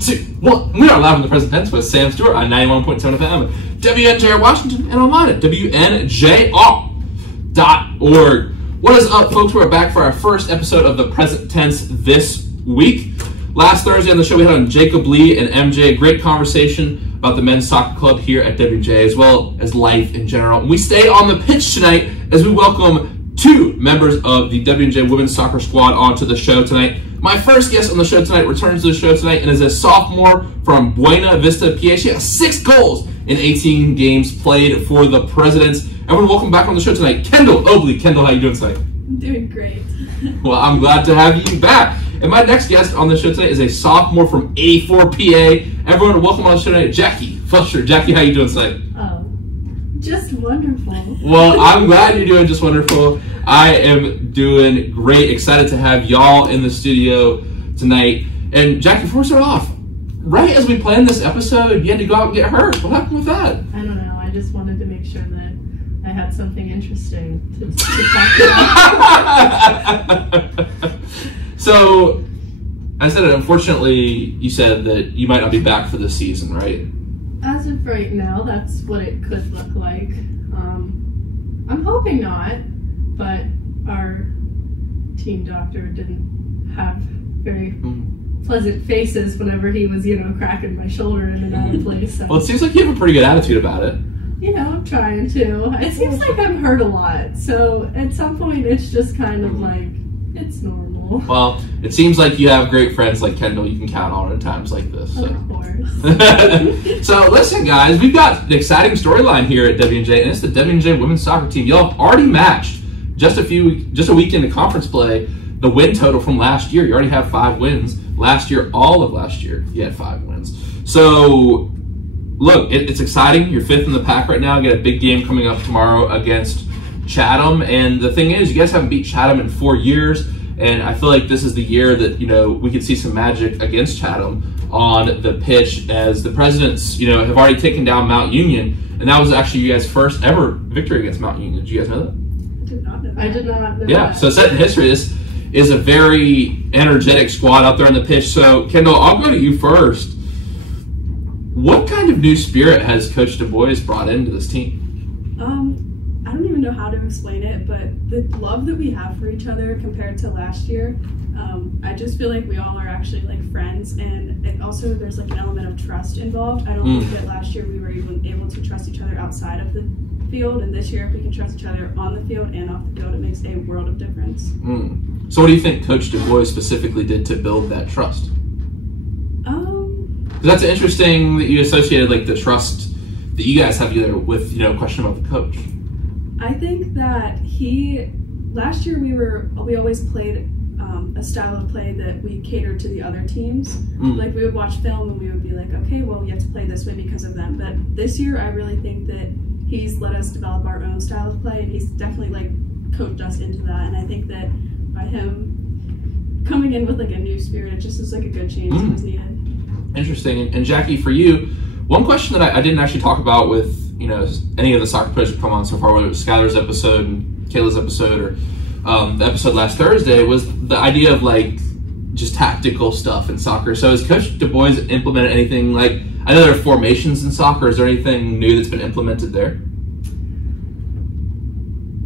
2, 1. We are live in the present tense with Sam Stewart on 91.7 FM, WNJR Washington, and online at WNJR.org. What is up, folks? We're back for our first episode of the present tense this week. Last Thursday on the show, we had on Obley and MJ. Great conversation about the men's soccer club here at Dubjay, as well as life in general. And we stay on the pitch tonight as we welcome 2 members of the WNJ women's soccer squad onto the show tonight. My first guest on the show tonight returns to the show tonight and is a sophomore from Buena Vista, PA. She has 6 goals in 18 games played for the Presidents. Everyone, welcome back on the show tonight, Kendall Obley. Kendall, how you doing tonight? I'm doing great. Well, I'm glad to have you back. And my next guest on the show tonight is a sophomore from 84 PA. Everyone, welcome on the show tonight, Jackie Fleissner. Jackie, how you doing tonight? Oh, just wonderful. Well, I'm glad you're doing just wonderful. I am doing great. Excited to have y'all in the studio tonight. And Jackie, before we start off, right as we planned this episode, you had to go out and get hurt. What happened with that? I don't know. I just wanted to make sure that I had something interesting to talk about. So, I said it, unfortunately, you said that you might not be back for this season, right? As of right now, that's what it could look like. I'm hoping not, but our team doctor didn't have very pleasant faces whenever he was, cracking my shoulder in and out of place. So. Well, it seems like you have a pretty good attitude about it. I'm trying to. It seems like I'm hurt a lot, so at some point it's just kind of like, it's normal. Well, it seems like you have great friends like Kendall you can count on in times like this. So. Of course. So listen, guys, we've got an exciting storyline here at WNJ, and it's the WNJ women's soccer team. Y'all have already matched just a week into conference play the win total from last year. You already have 5 wins. Last year, all of last year, you had 5 wins. So look, it's exciting. You're 5th in the pack right now. You get a big game coming up tomorrow against Chatham, and the thing is, you guys haven't beat Chatham in 4 years, and I feel like this is the year that we could see some magic against Chatham on the pitch, as the Presidents have already taken down Mount Union, and that was actually you guys' first ever victory against Mount Union. Did you guys know that? I did not know Yeah, that. so set in history, this is a very energetic squad out there on the pitch. So Kendall, I'll go to you first. What kind of new spirit has Coach Dubjay brought into this team? I don't even know how to explain it, but the love that we have for each other compared to last year, I just feel like we all are actually like friends, and also there's like an element of trust involved. I don't think that last year we were even able to trust each other outside of the field, and this year if we can trust each other on the field and off the field, it makes a world of difference. So what do you think Coach Dubjay specifically did to build that trust? That's interesting that you associated like the trust that you guys have together with question about the coach. I think that last year we always played a style of play that we catered to the other teams. Like we would watch film and we would be like, okay, well we have to play this way because of them. But this year I really think that he's let us develop our own style of play, and he's definitely like coached us into that. And I think that by him coming in with like a new spirit, it just is like a good change that was needed. Interesting. And Jackie, for you, one question that I didn't actually talk about with any of the soccer players that come on so far, whether it was Skylar's episode and Kayla's episode or the episode last Thursday, was the idea of like just tactical stuff in soccer. So has Coach Dubjay implemented anything like, I know there are formations in soccer, is there anything new that's been implemented there?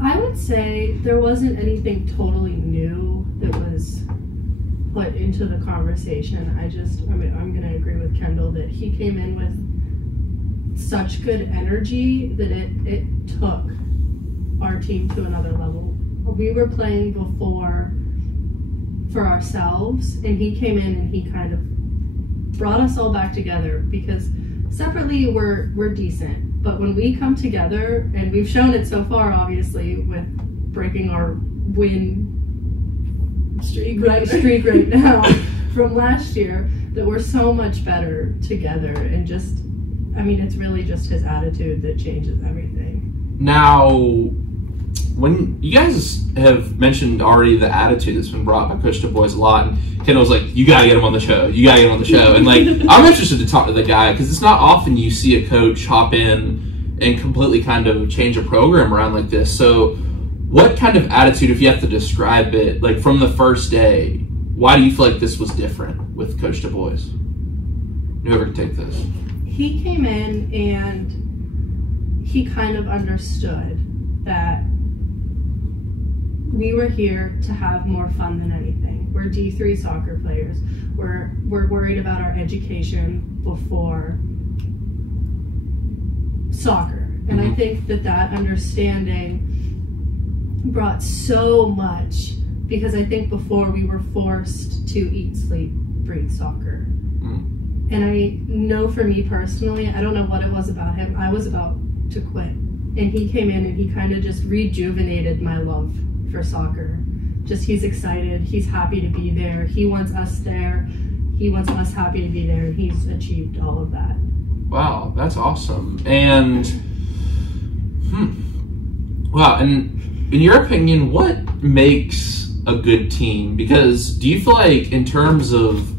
I would say there wasn't anything totally new that was put into the conversation. I'm going to agree with Kendall that he came in with such good energy that it took our team to another level. We were playing before for ourselves, and he came in and he kind of brought us all back together, because separately we're decent, but when we come together, and we've shown it so far obviously with breaking our win streak right now from last year, that we're so much better together. And just, it's really just his attitude that changes everything. Now, when you guys have mentioned already the attitude that's been brought by Coach Dubjay a lot, and Kendall was like, you gotta get him on the show, and like, I'm interested to talk to the guy, because it's not often you see a coach hop in and completely kind of change a program around like this. So what kind of attitude, if you have to describe it, like from the first day, why do you feel like this was different with Coach Dubjay? Whoever can take this. He came in and he kind of understood that we were here to have more fun than anything. We're D3 soccer players. We're worried about our education before soccer. And I think that understanding brought so much, because I think before we were forced to eat, sleep, breathe soccer. And I know for me personally, I don't know what it was about him. I was about to quit. And he came in and he kind of just rejuvenated my love for soccer. Just he's excited. He's happy to be there. He wants us there. He wants us happy to be there. And he's achieved all of that. Wow, that's awesome. And, wow, and in your opinion, what makes a good team? Because do you feel like in terms of,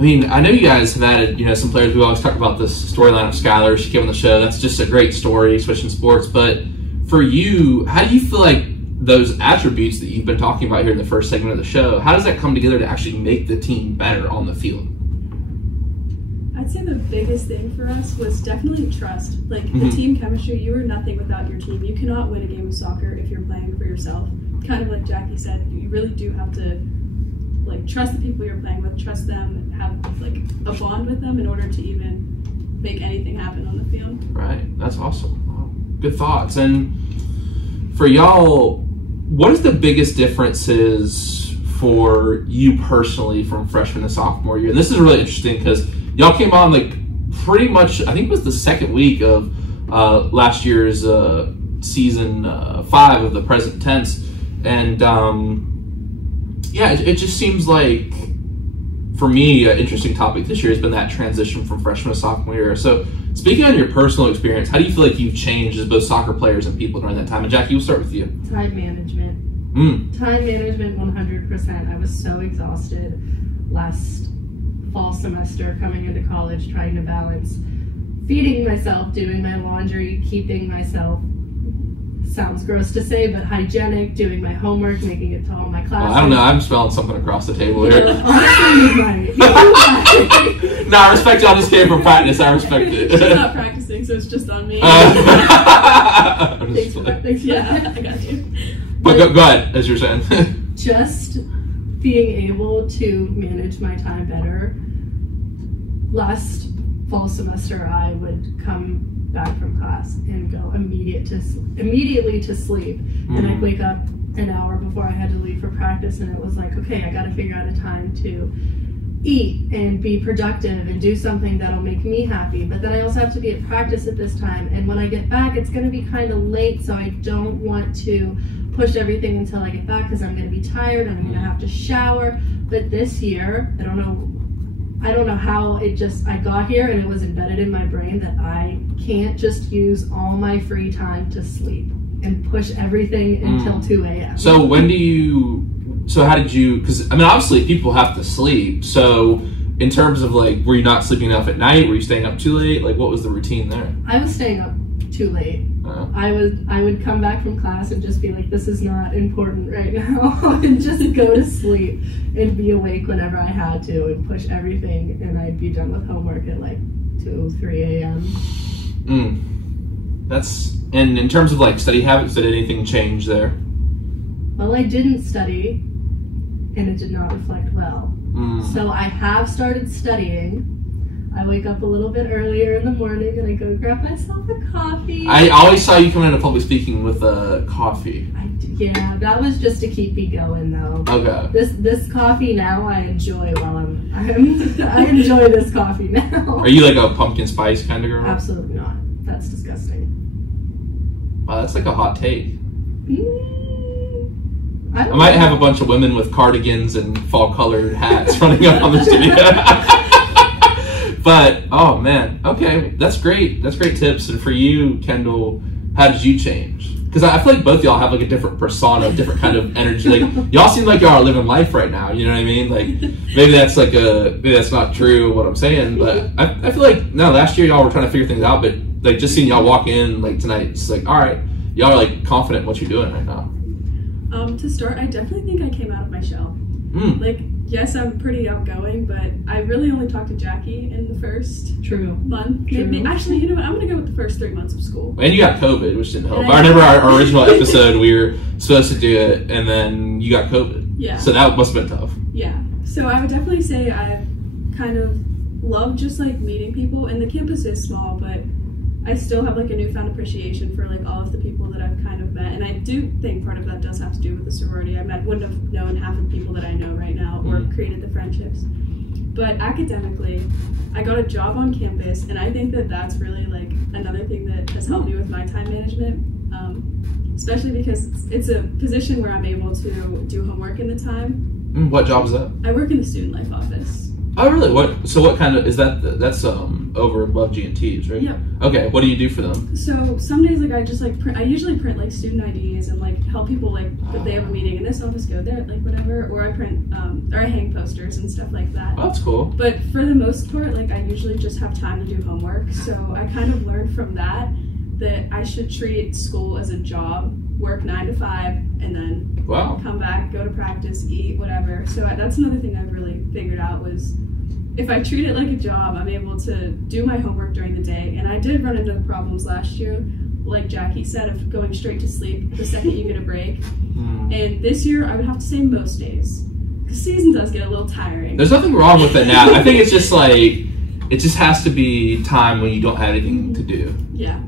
I mean, I know you guys have added, you know, some players. We always talk about this storyline of Skylar. She came on the show. That's just a great story, switching sports. But for you, how do you feel like those attributes that you've been talking about here in the first segment of the show, how does that come together to actually make the team better on the field? I'd say the biggest thing for us was definitely trust. Like, the team chemistry, you are nothing without your team. You cannot win a game of soccer if you're playing for yourself. Kind of like Jackie said, you really do have to, like, trust the people you're playing with, trust them, have, like, a bond with them in order to even make anything happen on the field. Right. That's awesome. Wow. Good thoughts. And for y'all, what is the biggest differences for you personally from freshman to sophomore year? And this is really interesting because y'all came on like pretty much, I think it was the second week of last year's season 5 of the present tense. And yeah, it just seems like, for me, an interesting topic this year has been that transition from freshman to sophomore year. So speaking on your personal experience, how do you feel like you've changed as both soccer players and people during that time? And Jackie, we'll start with you. Time management. Time management 100%. I was so exhausted last fall semester coming into college, trying to balance feeding myself, doing my laundry, keeping myself, sounds gross to say, but hygienic, doing my homework, making it to all my classes. Well, I don't know, I'm smelling something across the table here. Honestly, you might. No, I respect y'all just came from practice. I respect it. She's not practicing, so it's just on me. Thanks, yeah, I got you. But go ahead, as you're saying. Just being able to manage my time better. Last fall semester, I would come back from class and go immediately to sleep. And I'd wake up an hour before I had to leave for practice, and it was like, okay, I got to figure out a time to eat and be productive and do something that'll make me happy. But then I also have to be at practice at this time, and when I get back, it's going to be kind of late, so I don't want to push everything until I get back because I'm going to be tired and I'm going to have to shower. But this year, I don't know how I got here, and it was embedded in my brain that I can't just use all my free time to sleep and push everything until 2 a.m. So how did you, because I mean, obviously people have to sleep. So in terms of like, were you not sleeping enough at night? Were you staying up too late? Like, what was the routine there? I was staying up too late. I would come back from class and just be like, this is not important right now, and just go to sleep and be awake whenever I had to and push everything, and I'd be done with homework at like 2, 3 a.m. And in terms of like study habits, did anything change there? Well, I didn't study, and it did not reflect well. So I have started studying. I wake up a little bit earlier in the morning and I go grab myself a coffee. I always saw you coming into public speaking with a coffee. Yeah, that was just to keep me going though. Okay. This coffee now I enjoy while I enjoy this coffee now. Are you like a pumpkin spice kind of girl? Absolutely not. That's disgusting. Wow, that's like a hot take. I might have a bunch of women with cardigans and fall colored hats running up on the studio. But, oh man, okay, that's great. That's great tips. And for you, Kendall, how did you change? Because I feel like both y'all have like a different persona, different kind of energy. Like, y'all seem like y'all are living life right now, you know what I mean? Like, maybe that's not true what I'm saying, but I feel like, no, last year y'all were trying to figure things out, but like just seeing y'all walk in like tonight, it's like, all right, y'all are like confident in what you're doing right now. To start, I definitely think I came out of my shell. Like, yes, I'm pretty outgoing, but I really only talked to Jackie in the first month. Maybe. Actually, you know what? I'm going to go with the first 3 months of school. And you got COVID, which didn't help. I remember our original episode, we were supposed to do it, and then you got COVID. Yeah. So that must have been tough. Yeah. So I would definitely say I kind of love just, like, meeting people. And the campus is small, but I still have, like, a newfound appreciation for, like, all of the people that I've kind of met. And I do think part of that does have to do with the sorority. wouldn't have known half of the people that I know right now or created the friendships. But academically, I got a job on campus, and I think that that's really, like, another thing that has helped me with my time management, especially because it's a position where I'm able to do homework in the time. What job is that? I work in the student life office. Oh, really? What kind of, is that, that's over above G&Ts, right? Yep. Okay, what do you do for them? So some days, like, I just, like, I usually print, like, student IDs and, like, help people, like, if they have a meeting in this office, go there, like, whatever, or I print, or I hang posters and stuff like that. Oh, that's cool. But for the most part, like, I usually just have time to do homework, so I kind of learned from that I should treat school as a job, work 9 to 5, and then come back, go to practice, eat, whatever. So that's another thing I've really figured out was if I treat it like a job, I'm able to do my homework during the day. And I did run into problems last year, like Jackie said, of going straight to sleep the second you get a break. And this year, I would have to say most days. Because season does get a little tiring. There's nothing wrong with it now. I think it's just like, it just has to be time when you don't have anything to do. Yeah.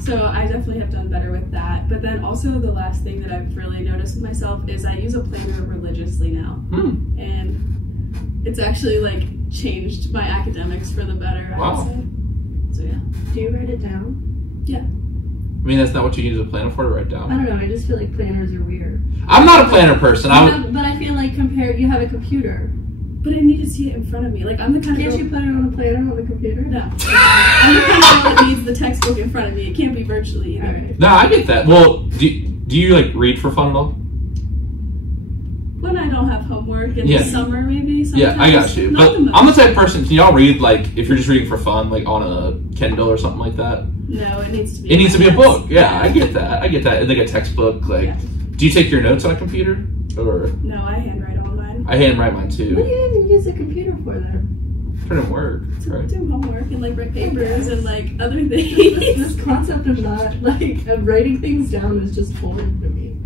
So I definitely have done better with that. But then also the last thing that I've really noticed with myself is I use a planner religiously now. And it's actually, like, changed my academics for the better, I would say. So, yeah. Do you write it down? Yeah. I mean, that's not what you use a planner for, to write down. I don't know. I just feel like planners are weird. I'm not a planner person. But I feel like you have a computer. But I need to see it in front of me. Like, I'm the kind of Can't you put it on a planner on the computer? No. I'm the kind of girl that needs the textbook in front of me. It can't be virtually either. Right. No, I get that. Well, do you, like, read for fun at all? When I don't have homework in the summer, maybe. Sometimes. Yeah, I got you. But I'm the type of person, can y'all read, like, if you're just reading for fun, like, on a Kindle or something like that? No, it needs to be. It needs to be a book. Yeah, I get that. And like a textbook. Like, do you take your notes on a computer? Or no, I handwrite all mine. I handwrite mine too. What do you even use a computer for then? For to work, right? Do homework and, like, write papers and, like, other things. This concept of of writing things down is just foreign to me.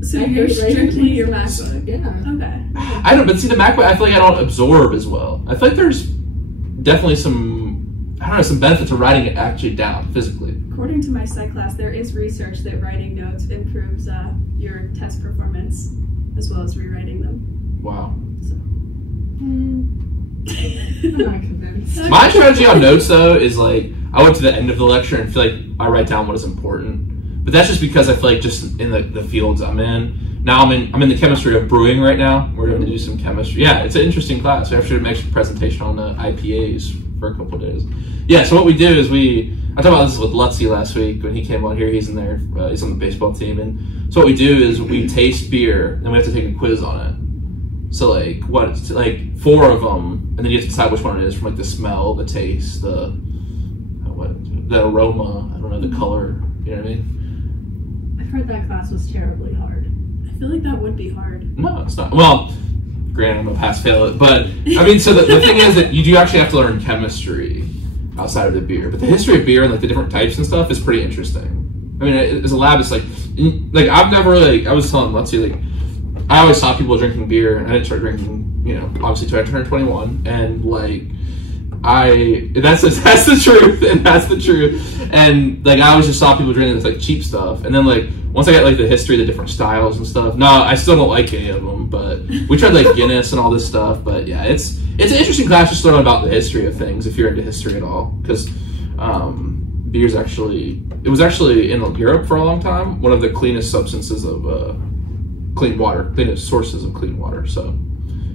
So you're strictly your MacBook? Yeah. Okay. I don't, but see, the MacBook, I feel like I don't absorb as well. I feel like there's definitely some benefit to writing it actually down physically. According to my psych class, there is research that writing notes improves your test performance as well as rewriting them. Wow. So. I'm not convinced. My strategy on notes, though, is like I went to the end of the lecture and feel like I write down what is important. But that's just because I feel like just in the fields I'm in. Now I'm in the chemistry of brewing right now. We're going to do some chemistry. Yeah, it's an interesting class. We have to make a presentation on the IPAs for a couple of days. Yeah, so what we do is I talked about this with Lutzy last week when he came on here. He's in there. He's on the baseball team. And so what we do is we taste beer, and we have to take a quiz on it. So, like, 4 of them, and then you have to decide which one it is from, like, the smell, the taste, the aroma, I don't know, the color, you know what I mean? I've heard that class was terribly hard. I feel like that would be hard. No, it's not. Well, granted, I'm going to pass-fail it, but, I mean, so the thing is that you do actually have to learn chemistry outside of the beer, but the history of beer and, like, the different types and stuff is pretty interesting. I mean, as a lab, it's like I've never really, I was telling Lutzy, like, I always saw people drinking beer, and I didn't start drinking, you know, obviously until I turned 21, and, like, that's the truth, and that's the truth, and, like, I always just saw people drinking this, like, cheap stuff, and then, like, once I got, like, the history, the different styles and stuff, no, I still don't like any of them, but we tried, like, Guinness and all this stuff, but, yeah, it's an interesting class just to learn about the history of things, if you're into history at all, because, beer's it was actually in Europe for a long time, one of the cleanest substances of, cleanest sources of clean water, so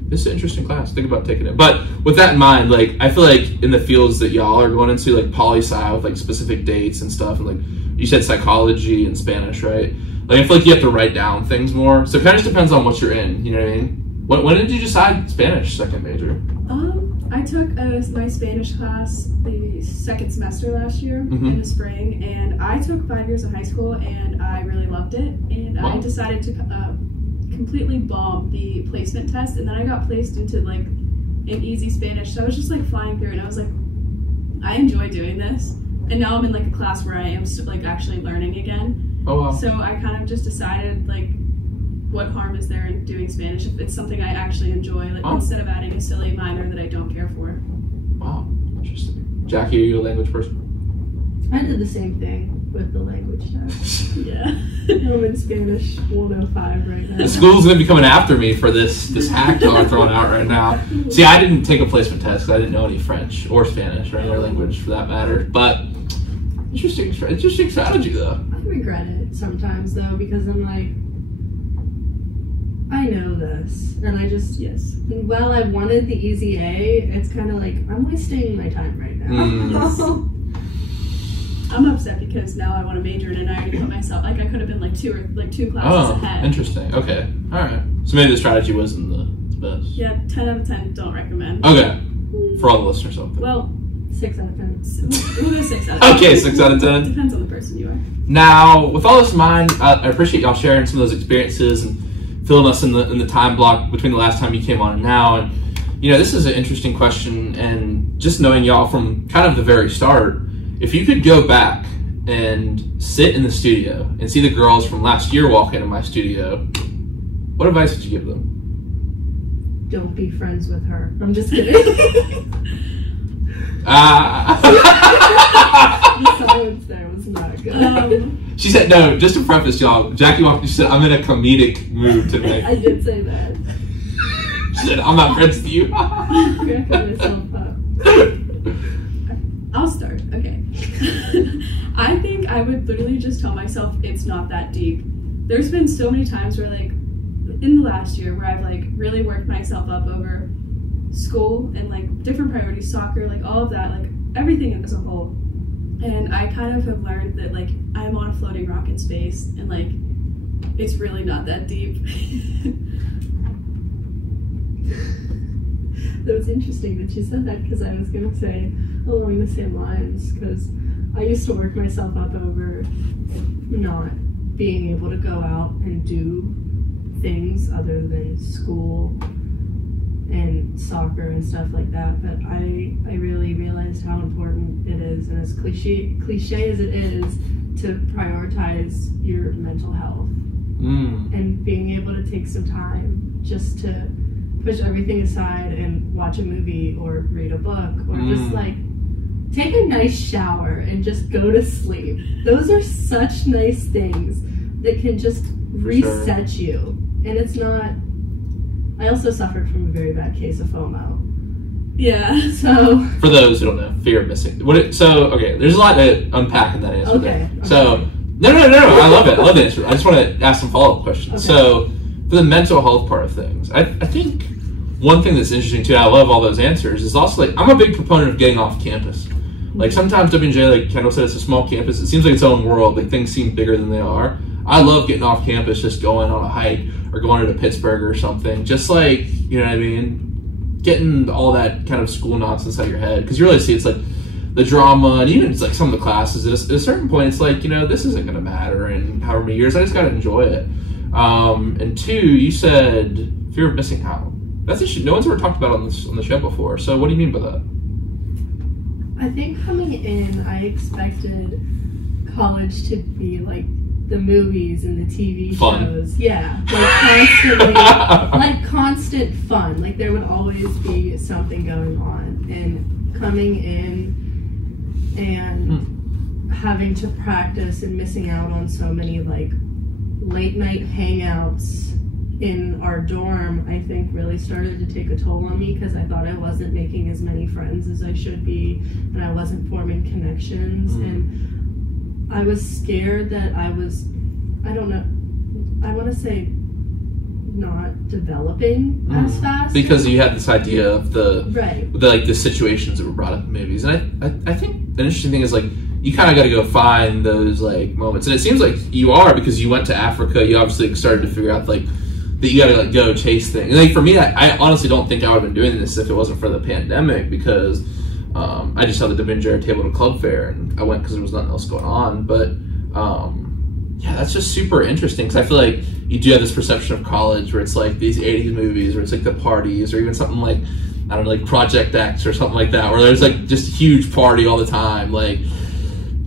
this is an interesting class. Think about taking it. But with that in mind, like, I feel like in the fields that y'all are going into, like poli-sci with like specific dates and stuff, and like you said psychology and Spanish, right? Like, I feel like you have to write down things more. So it kind of just depends on what you're in, you know what I mean? When did you decide Spanish second major? I took my Spanish class the second semester last year in the spring, and I took 5 years of high school, and I really loved it, and I decided to completely bombed the placement test, and then I got placed into like an easy Spanish. So I was just like flying through, and I was like, I enjoy doing this. And now I'm in like a class where I am like actually learning again. Oh wow. So I kind of just decided like, what harm is there in doing Spanish if it's something I actually enjoy, like instead of adding a silly minor that I don't care for. Wow, interesting. Jackie, are you a language person? I did the same thing with the language test. Yeah. I'm in Spanish 105 right now. The school's gonna be coming after me for this hack y'all are throwing out right now. See, I didn't take a placement test because I didn't know any French or Spanish or any other language for that matter. But interesting strategy though. I regret it sometimes though, because I'm like, I know this, and I just, while I wanted the easy A, it's kind of like, I'm wasting my time right now. I'm upset because now I want to major in it, and I already put myself, like I could have been like two classes ahead. Interesting. Okay. Alright. So maybe the strategy wasn't the best. Yeah, 10 out of 10, don't recommend. Okay. For all the listeners out there. Well, 6 out of 10. We'll go 6 out of 10. Okay, 6 out of 10. Depends on the person you are. Now, with all this in mind, I appreciate y'all sharing some of those experiences and filling us in the time block between the last time you came on and now. And you know, this is an interesting question, and just knowing y'all from kind of the very start, if you could go back and sit in the studio and see the girls from last year walk into my studio, what advice would you give them? Don't be friends with her. I'm just kidding. The silence there was not good. She said, no, just to preface y'all, Jackie walked, she said, I'm in a comedic mood today. I did say that. She said, I'm not friends with you. Cracking myself up. I'll start. Okay. I think I would literally just tell myself it's not that deep. There's been so many times where, like, in the last year where I've, like, really worked myself up over school and, like, different priorities, soccer, like, all of that, like, everything as a whole. And I kind of have learned that, like, I'm on a floating rock in space, and, like, it's really not that deep. That was interesting that you said that, because I was going to say along the same lines, because I used to work myself up over not being able to go out and do things other than school and soccer and stuff like that, but I really realized how important it is, and as cliche as it is, to prioritize your mental health and being able to take some time just to push everything aside and watch a movie or read a book or just like take a nice shower and just go to sleep. Those are such nice things that can just reset you. And it's not, I also suffered from a very bad case of FOMO. Yeah. So for those who don't know, fear of missing. Okay, there's a lot to unpack in that answer there. So no, I love it. I love the answer. I just want to ask some follow-up questions. Okay. So for the mental health part of things, I think one thing that's interesting too, I love all those answers, is also like I'm a big proponent of getting off campus. Like sometimes WJ, like Kendall said, it's a small campus. It seems like its own world. Like things seem bigger than they are. I love getting off campus, just going on a hike or going to Pittsburgh or something. Just like, you know what I mean? Getting all that kind of school nonsense out of your head. Because you really see it's like the drama, and even it's like some of the classes, at a certain point, it's like, you know, this isn't going to matter in however many years. I just got to enjoy it. And two, you said fear of missing out. That's interesting. No one's ever talked about it on the show before. So what do you mean by that? I think coming in, I expected college to be like the movies and the TV shows. Yeah. Like constantly, like constant fun. Like there would always be something going on. And coming in and having to practice and missing out on so many like late night hangouts in our dorm, I think really started to take a toll on me, because I thought I wasn't making as many friends as I should be, and I wasn't forming connections, and I was scared that I was, I don't know, I want to say not developing as fast. Because you had this idea of the right, the situations that were brought up in movies. And I think the interesting thing is like you kind of got to go find those like moments, and it seems like you are, because you went to Africa. You obviously started to figure out like that you got to like go chase things. And like for me, I honestly don't think I would have been doing this if it wasn't for the pandemic, because I just saw the Dubjay table at a club fair, and I went because there was nothing else going on. But Yeah, that's just super interesting because I feel like you do have this perception of college where it's like these 80s movies, where it's like the parties, or even something like, I don't know, like Project X or something like that, where there's like just a huge party all the time. Like,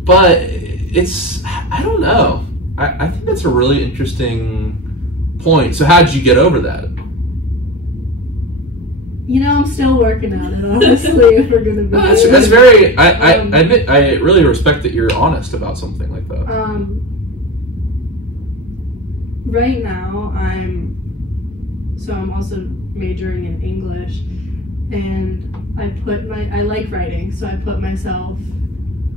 but it's, I don't know. I think that's a really interesting point. So how did you get over that? You know, I'm still working on it, honestly, if we're going to be that's very, I admit, I really respect that you're honest about something like that. Right now, I'm also majoring in English, and I like writing, so I put myself,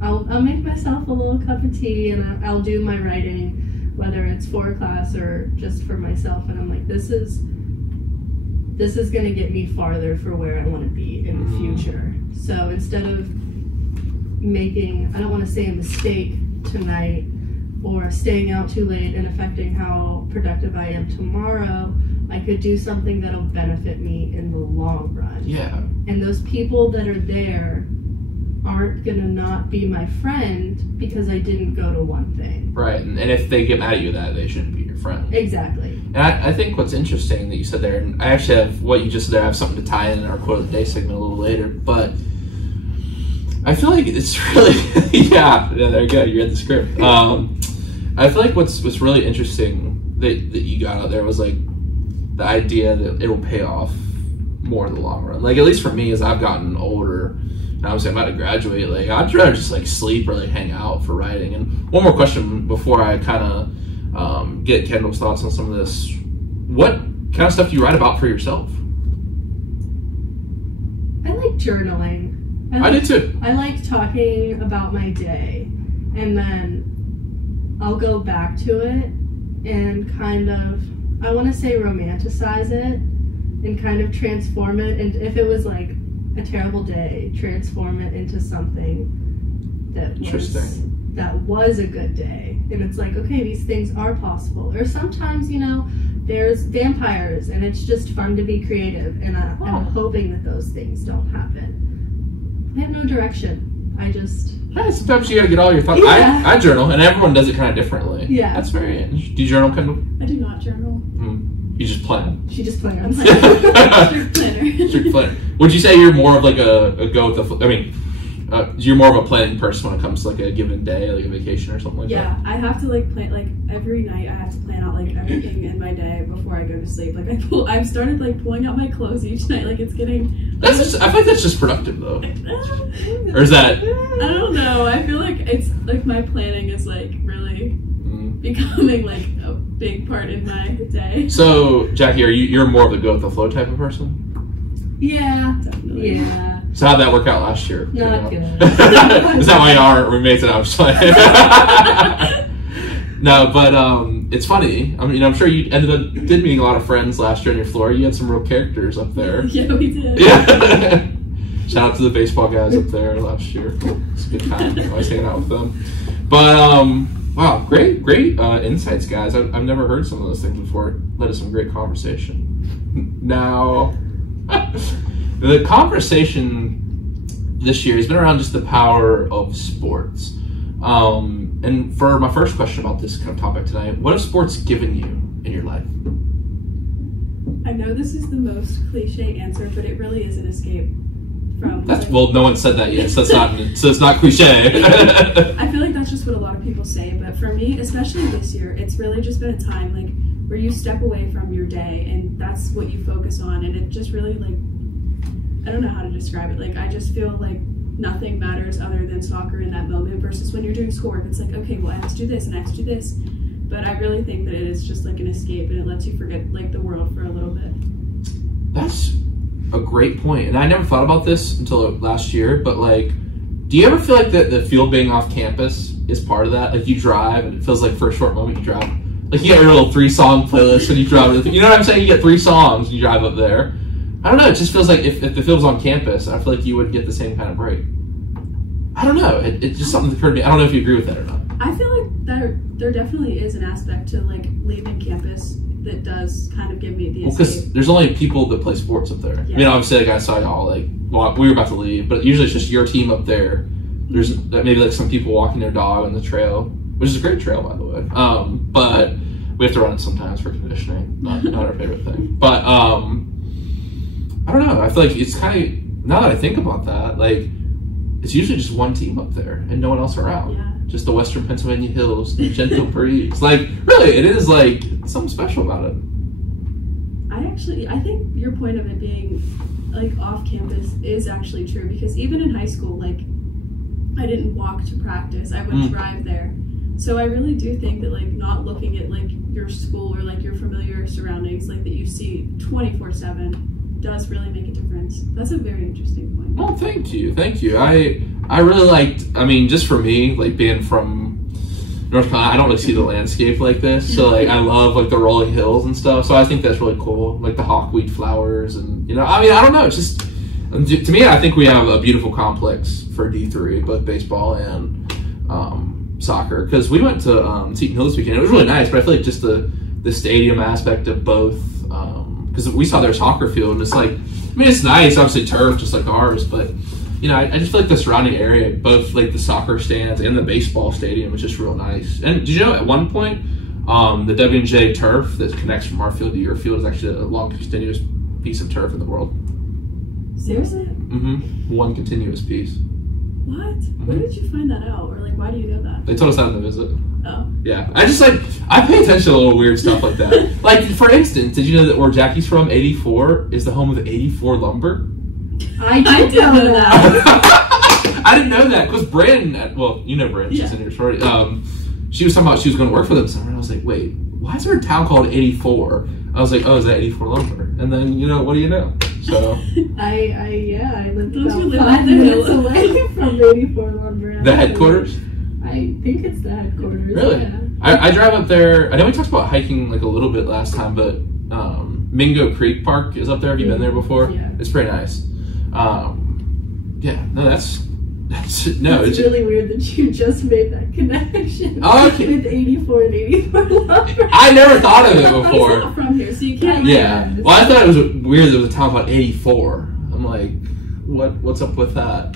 I'll make myself a little cup of tea, and I'll do my writing, whether it's for a class or just for myself, and I'm like, this is going to get me farther for where I want to be in the future. So instead of making, I don't want to say a mistake tonight or staying out too late and affecting how productive I am tomorrow, I could do something that'll benefit me in the long run. Yeah. And those people that are there aren't going to not be my friend because I didn't go to one thing. Right, and if they get mad at you that, they shouldn't be your friend. Exactly. And I think what's interesting that you said there, and I actually have what you just said there, I have something to tie in our quote of the day segment a little later, but I feel like it's really, yeah, there you go, you read the script. I feel like what's really interesting that you got out there was like the idea that it will pay off more in the long run. Like, at least for me, as I've gotten older, and obviously I'm about to graduate, like, I'd rather just like sleep or like hang out for writing. And one more question before I kind of get Kendall's thoughts on some of this. What kind of stuff do you write about for yourself? I like journaling. I do too. I like talking about my day, and then I'll go back to it and kind of, I want to say romanticize it and kind of transform it. And if it was like a terrible day, transform it into something that was a good day. And it's like, okay, these things are possible. Or sometimes, you know, there's vampires and it's just fun to be creative. And I'm hoping that those things don't happen. I have no direction. I just... Yeah, sometimes you gotta get all your thoughts. Yeah. I journal, and everyone does it kind of differently. Yeah. That's very interesting. Do you journal, Kendall? I do not journal. You just plan. She just plans. Strict planner. Strict planner. Would you say you're more of like a go with the? I mean, you're more of a planning person when it comes to like a given day, like a vacation or something like that. Yeah, I have to like plan, like every night I have to plan out like everything in my day before I go to sleep. Like I've started like pulling out my clothes each night. Like it's getting. I feel like that's just productive though. Or is that? I don't know. I feel like it's like my planning is like really becoming like a big part in my day. So Jackie, you're more of a go with the flow type of person? Yeah, definitely. Yeah. So how'd that work out last year? Not good. Is that why you are roommates and I was playing? No, but it's funny. I mean, I'm sure you did meeting a lot of friends last year on your floor. You had some real characters up there. Yeah, we did. Yeah. Shout out to the baseball guys up there last year. It's a good time. I was hanging out with them. But wow, great insights, guys. I've never heard some of those things before. It led to some great conversation. Now, the conversation this year has been around just the power of sports. And for my first question about this kind of topic tonight, what have sports given you in your life? I know this is the most cliche answer, but it really is an escape from. Well, no one said that yet, so it's not cliche. I feel like that's just what a lot of people say, but for me, especially this year, it's really just been a time like where you step away from your day and that's what you focus on, and it just really like, I don't know how to describe it. Like I just feel like nothing matters other than soccer in that moment versus when you're doing schoolwork, it's like, okay, well I have to do this and I have to do this. But I really think that it is just like an escape and it lets you forget like the world for a little bit. That's a great point. And I never thought about this until last year, but like, do you ever feel like the field being off campus is part of that? Like you drive and it feels like for a short moment you drive. Like you get your little 3-song playlist and you drive. You know what I'm saying? You get 3 songs and you drive up there. I don't know. It just feels like if the field was on campus, I feel like you would get the same kind of break. I don't know. It's just something that occurred to me. I don't know if you agree with that or not. I feel like there definitely is an aspect to like leaving campus that does kind of give me the escape. Because there's only people that play sports up there. Yeah. I mean, obviously, like I saw y'all, like, well, we were about to leave, but usually it's just your team up there. There's maybe like some people walking their dog on the trail. which is a great trail, by the way. But we have to run it sometimes for conditioning. Not our favorite thing. But I don't know. I feel like it's kind of, now that I think about that, like, it's usually just one team up there and no one else around. Yeah. Just the Western Pennsylvania hills, the gentle breeze. Like, really, it is like something special about it. I think your point of it being like off campus is actually true, because even in high school, like, I didn't walk to practice, I would drive there. So I really do think that, like, not looking at like your school or like your familiar surroundings, like that you see 24/7, does really make a difference. That's a very interesting point. Oh, thank you. I really liked, I mean, just for me, like, being from North Carolina, I don't really see the landscape like this, so like I love like the rolling hills and stuff. So I think that's really cool, like the hawkweed flowers, and you know, I mean, I don't know, it's just, to me, I think we have a beautiful complex for D3, both baseball and soccer. Because we went to Seton Hill this weekend, it was really nice, but I feel like just the stadium aspect of both, because we saw their soccer field, and it's like, I mean, it's nice, obviously turf just like ours, but you know, I just feel like the surrounding area, both like the soccer stands and the baseball stadium, is just real nice. And did you know at one point, the W&J turf that connects from our field to your field is actually the longest continuous piece of turf in the world. Seriously? Mm-hmm. One continuous piece. What? Mm-hmm. Where did you find that out? Or like, why do you know that? They told us that on the visit. Oh. Yeah. I just like, I pay attention to little weird stuff like that. Like, for instance, did you know that where Jackie's from, 84, is the home of 84 Lumber? I did know that. I didn't know that because Brandon, well, you know Brandon, she's in your story. She was talking about she was going to work for them somewhere, and I was like, wait, why is there a town called 84? I was like, oh, is that 84 Lumber? And then, you know, what do you know? So I lived Don't about 5 minutes away from 84 Lumber. The headquarters? I think it's the headquarters. Really? Yeah. I drive up there. I know we talked about hiking like a little bit last time, but Mingo Creek Park is up there. Have you been there before? Yeah. It's pretty nice. Yeah, no, that's no. It's really weird that you just made that connection. Oh, okay. With 84 and 84 Lumber. I never thought of it before. It's not from here, so you can't. Yeah. Well, I thought it was weird there was a town called 84. I'm like, what's up with that?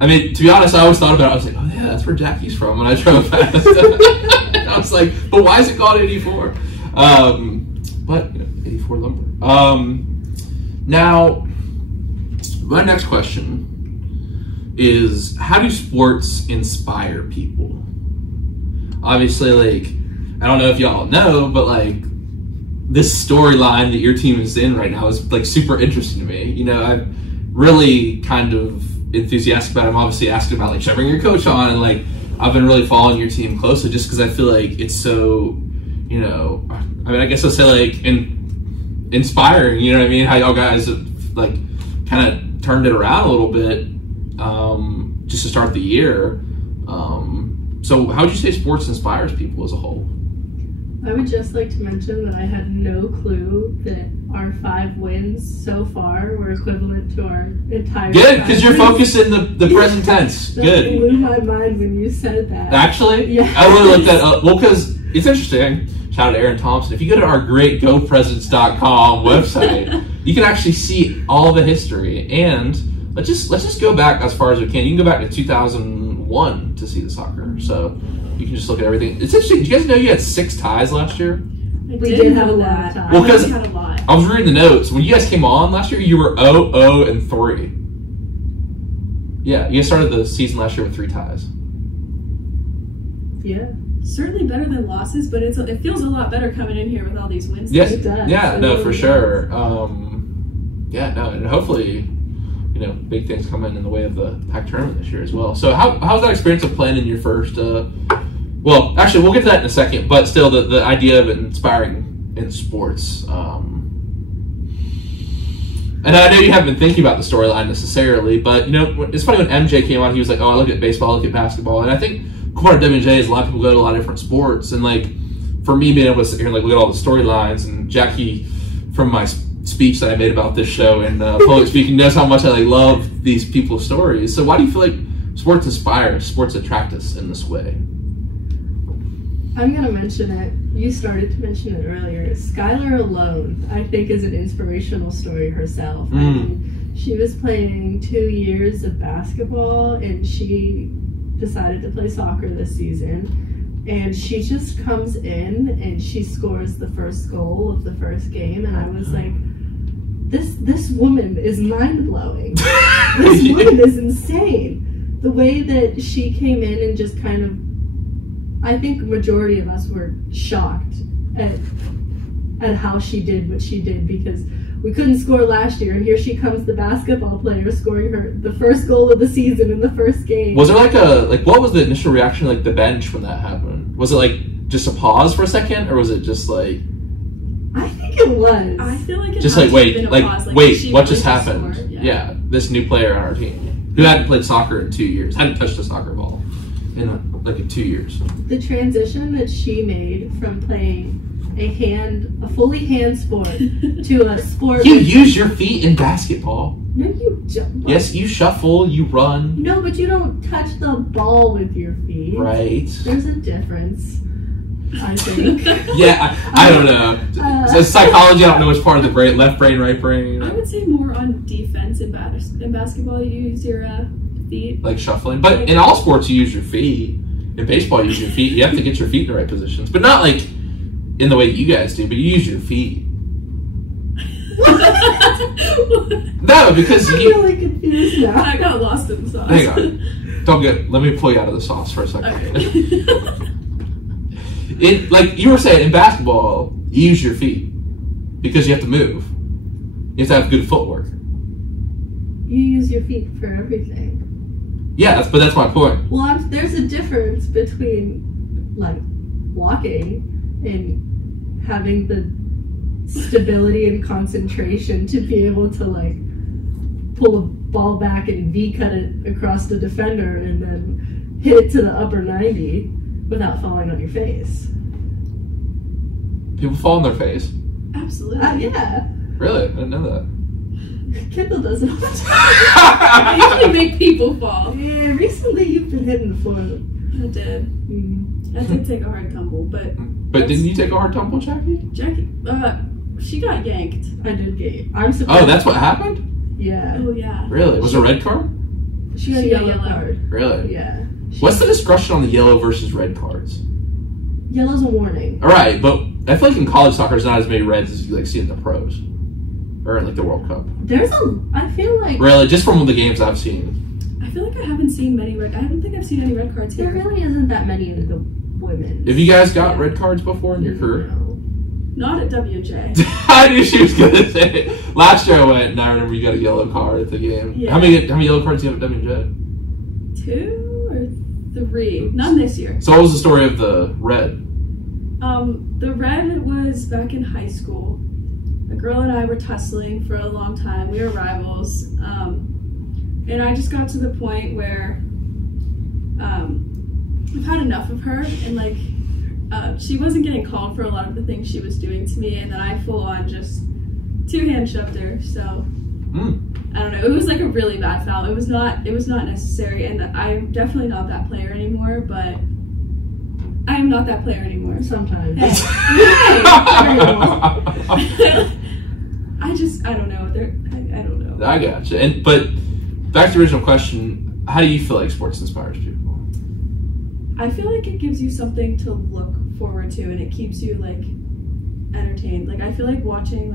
I mean, to be honest, I always thought about it. I was like, oh yeah, that's where Jackie's from when I drove past. And I was like, but why is it called 84? But you know, 84 Lumber. Now, my next question is, how do sports inspire people? Obviously, like, I don't know if y'all know, but like, this storyline that your team is in right now is like super interesting to me. You know, I'm really kind of enthusiastic about it. I'm obviously asking about, like, should I bring your coach on? And like, I've been really following your team closely just because I feel like it's so, you know, I mean, I guess I'll say like inspiring, you know what I mean? How y'all guys have like kind of turned it around a little bit just to start the year. So how would you say sports inspires people as a whole? I would just like to mention that I had no clue that our 5 wins so far were equivalent to our entire. Good, because you're focused in the present tense. That Good. blew my mind when you said that. Actually? Yeah. I really looked that up. Well, because it's interesting. Shout out to Aaron Thompson. If you go to our great GoPresents.com website, you can actually see all the history. And let's just go back as far as we can. You can go back to 2001 to see the soccer. So you can just look at everything. It's interesting. Did you guys know you had 6 ties last year? We did have a lot of time. Well, because had a lot. I was reading the notes. When you guys came on last year, you were 0, 0, and 3. Yeah, you guys started the season last year with 3 ties. Yeah. Certainly better than losses, but it feels a lot better coming in here with all these wins. Yes, It does. yeah, It no, really for does. sure. Yeah, no, and hopefully, you know, big things come in the way of the PAC tournament this year as well. So how's that experience of playing in your first, well, actually, we'll get to that in a second, but still, the idea of inspiring in sports. And I know you haven't been thinking about the storyline necessarily, but, you know, it's funny when MJ came on, he was like, oh, I look at baseball, I look at basketball, and I think part of W&J is a lot of people go to a lot of different sports, and, like, for me being able to sit here and, like, look at all the storylines, and Jackie, from my speech that I made about this show and public speaking, knows how much I, like, love these people's stories. So why do you feel like sports inspire, sports attract us in this way? I'm going to mention it. You started to mention it earlier. Skylar alone, I think, is an inspirational story herself. I mean, she was playing 2 years of basketball, and she decided to play soccer this season. And she just comes in and she scores the first goal of the first game, and I was like, this woman is mind-blowing. This woman is insane. The way that she came in and just kind of, I think the majority of us were shocked at how she did what she did, because we couldn't score last year, and here she comes, the basketball player, scoring the first goal of the season in the first game. Was there what was the initial reaction, like the bench when that happened? Was it like just a pause for a second, or was it just like? I think it was. I feel like it just has wait, been a like pause. wait, what really just happened? scored. Yeah, this new player on our team who hadn't played soccer in 2 years, hadn't touched a soccer ball in 2 years. The transition that she made from playing a fully hand sport to a sport. You use your feet in basketball. No, you don't. Yes, you shuffle, you run. No, but you don't touch the ball with your feet. Right. There's a difference, I think. Yeah, I don't know. So psychology, I don't know which part of the brain, left brain, right brain. I would say more on defense in basketball. You use your feet. Like shuffling. But in all sports, you use your feet. In baseball, you use your feet. You have to get your feet in the right positions. But not like in the way you guys do, but you use your feet. No, because I'm really confused now. I got lost in the sauce. Hang on. Don't get. Let me pull you out of the sauce for a second. Okay. Like you were saying, in basketball, you use your feet because you have to move. You have to have good footwork. You use your feet for everything. Yeah, but that's my point. Well, there's a difference between like walking and having the stability and concentration to be able to like pull a ball back and V-cut it across the defender and then hit it to the upper 90 without falling on your face. People fall on their face. Absolutely. Yeah. Really? I didn't know that. Kendall does it all the time. I usually make people fall. Yeah, recently you've been hitting the floor. I did. I did take a hard tumble, but didn't you take a hard tumble, Jackie? Jackie, she got yanked. I did get. I'm surprised. Oh, that's what happened? Yeah. Oh yeah. Really? Was it a red card? She got a yellow card. Really? Yeah. What's the discretion on the yellow versus red cards? Yellow's a warning. All right, but I feel like in college soccer, there's not as many reds as you like see in the pros or in like the World Cup. I feel like. Really, just from the games I've seen. I feel like I haven't seen many red. I don't think I've seen any red cards There here. really isn't that many of the women. Have you guys got red cards before in your career? No. Not at Dubjay. I knew she was gonna say it. Last year I went and I remember you got a yellow card at the game. Yeah. How many yellow cards do you have at WJ? 2 or 3. None this year. So what was the story of the red? The red was back in high school. A girl and I were tussling for a long time. We were rivals. And I just got to the point where I've had enough of her, and like she wasn't getting called for a lot of the things she was doing to me, and then I full on just 2-hand shoved her. So I don't know. It was like a really bad foul. It was not necessary, and I'm definitely not that player anymore. But I am not that player anymore. Sometimes. I don't know. I don't know. I gotcha. But back to the original question, how do you feel like sports inspires people? I feel like it gives you something to look forward to, and it keeps you like entertained. Like I feel like watching